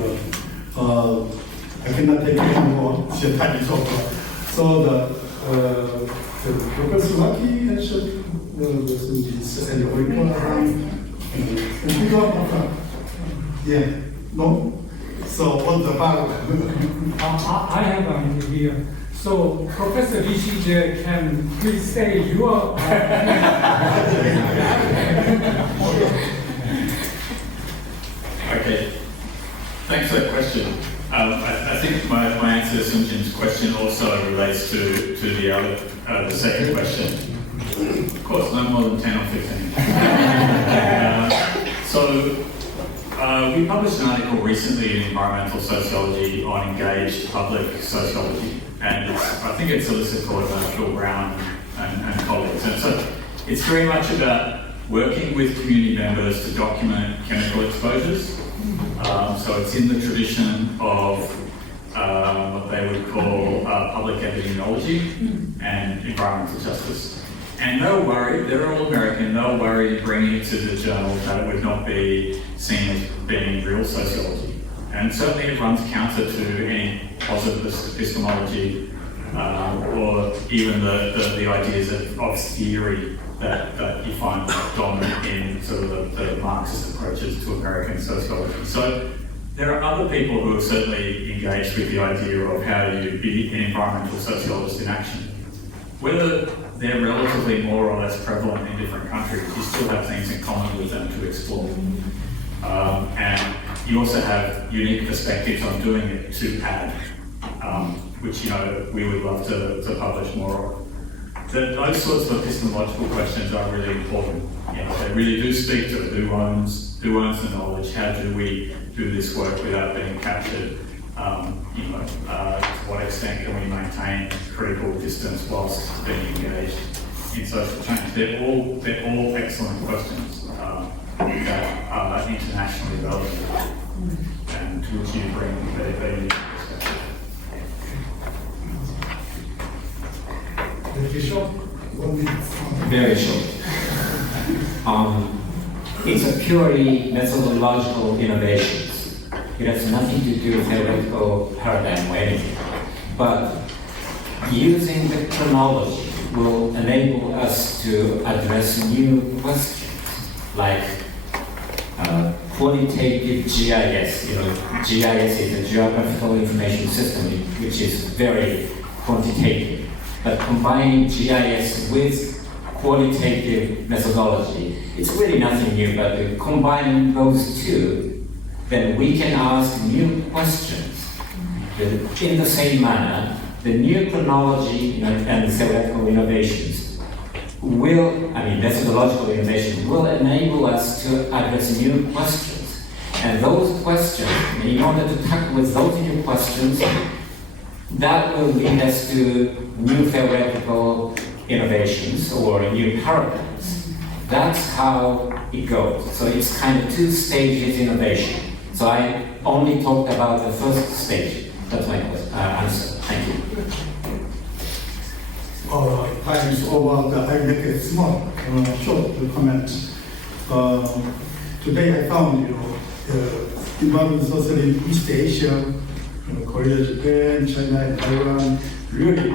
I cannot take any more. Time is over. So the Professor Lockie mentioned this and yeah, no. So what's about? I have an idea. So Professor Seejae, can please say your. Okay, thanks for that question. I think my answer to Sun Jin's question also relates to the second question. Of course, no more than 10 or 15. We published an article recently in Environmental Sociology on engaged public sociology, and I think it's solicited by Phil Brown and colleagues. And so it's very much about working with community members to document chemical exposures. So it's in the tradition of what they would call public epidemiology and environmental justice. And no worry, they're all American, no worry bringing it to the journal that it would not be seen as being real sociology. And certainly it runs counter to any positivist epistemology, or even the ideas of theory that you find dominant in sort of the Marxist approaches to American sociology. So there are other people who have certainly engaged with the idea of how do you be an environmental sociologist in action. Whether they're relatively more or less prevalent in different countries, you still have things in common with them to explore. And you also have unique perspectives on doing it to add, which we would love to publish more of. Those sorts of epistemological questions are really important. They really do speak to who owns the knowledge, how do we do this work without being captured, to what extent can we maintain critical distance whilst being engaged in social change. They're all excellent questions that are internationally relevant and to which you bring a unique perspective. Very short. It's a purely methodological innovations. It has nothing to do with theoretical paradigm or anything. But using the chronology will enable us to address new questions, like qualitative GIS. GIS is a geographical information system, which is very quantitative. But combining GIS with qualitative methodology, it's really nothing new, but combining those two, then we can ask new questions. In the same manner, the new chronology and theoretical innovations methodological innovations will enable us to address new questions. And those questions, in order to tackle with those new questions, that will lead us to new theoretical innovations or new paradigms. That's how it goes. So it's kind of two stages innovation. So I only talked about the first stage. That's my answer. Thank you. Time is over. I make a small, short comment. Today I found, environmental social in East Asia, Korea, Japan, China, and Taiwan, really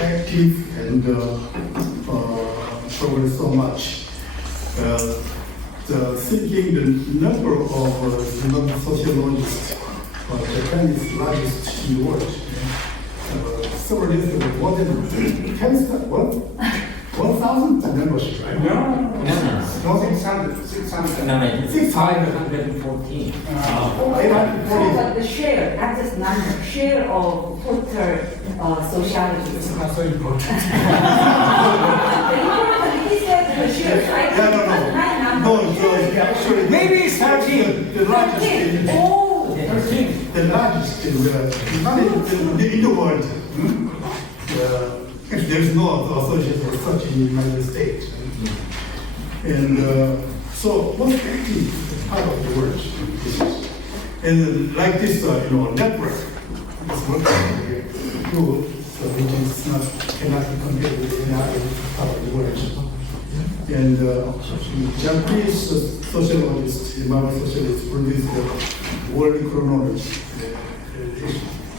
active and progress so much. Thinking the number of environmental sociologists, Japan is largest in the world. Several years ago, more than 1,000 membership, right? No, 600. 514. 840. But the share, not just number, share of total sociology. It's not so important. He said the share. No, actually, Maybe it's 13. The largest in the largest in the world. There's no association of such in the United States. And so most active part of the world. And like this, network is working good, so which is cannot be compared with any other part of the world. And Japanese sociologists, environmental sociologists, produce the world chronology.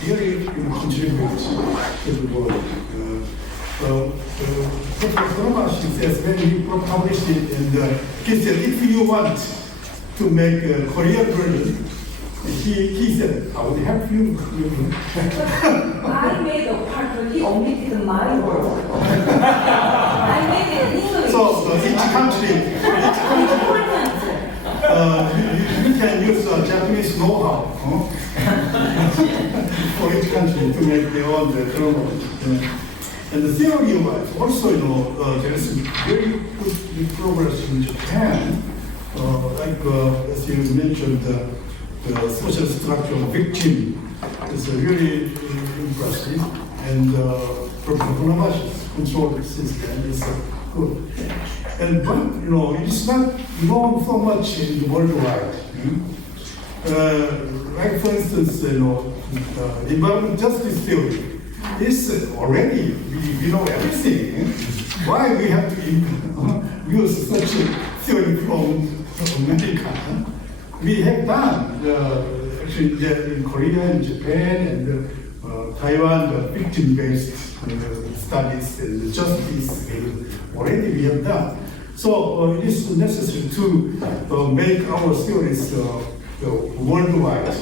Really contribute to the world. Professor says when he published it, and he said, if you want to make a Korean version, he said, I would help you. I made a part, but he omitted my word. I made it in English. So each country, you can use Japanese know-how for each country to make their own chronology. And the theory-wise, also, there is very good progress in Japan. As you mentioned, the social structure of victim is really impressive, and Professor Funamashi's control system is good. But it's not known so much in the worldwide. Like for instance, environmental justice theory is already we know everything. Why we have to use such a theory from America? We have done in Korea and Japan and Taiwan, the victim-based studies and justice already we have done. So it is necessary to make our theories worldwide.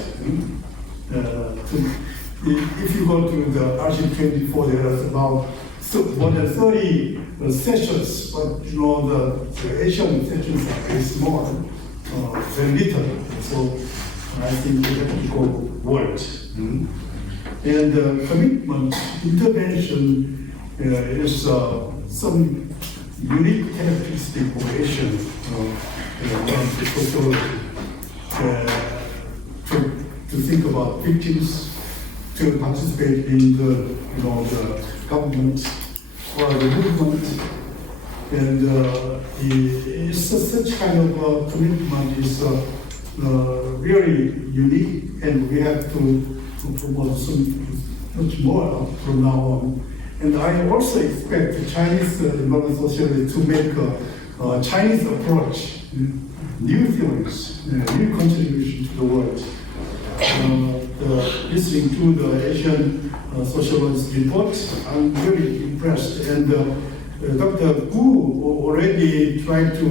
If you go to the Archive 24, there is about more than 30 sessions, but the Asian sessions are very small, very little. So I think we have to go world. And commitment, intervention is some unique characteristic of Asian sociology. To think about victims, to participate in the government or the movement, and it's such kind of commitment is really unique, and we have to promote much more from now on. And I also expect the Chinese modern sociology to make a Chinese approach, new theories, new contribution to the world. Listening to the Asian sociologist report, I'm very impressed. And Dr. Gu already tried to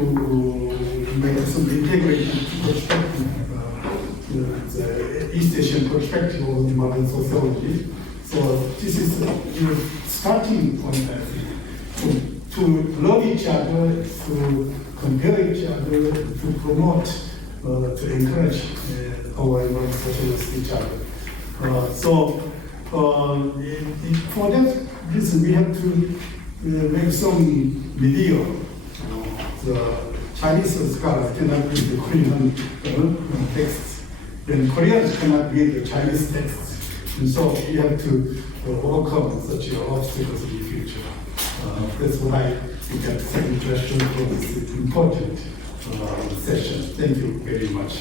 make some integrated perspective, the East Asian perspective of modern sociology. So this is your starting point, I think, to love each other, to compare each other, to promote, to encourage our modern sociologists each other. For that reason, we have to make some video. The Chinese scholars cannot read the Korean texts, and Koreans cannot read the Chinese texts. And so we have to overcome such obstacles in the future. That's why we got the second question for this important session. Thank you very much.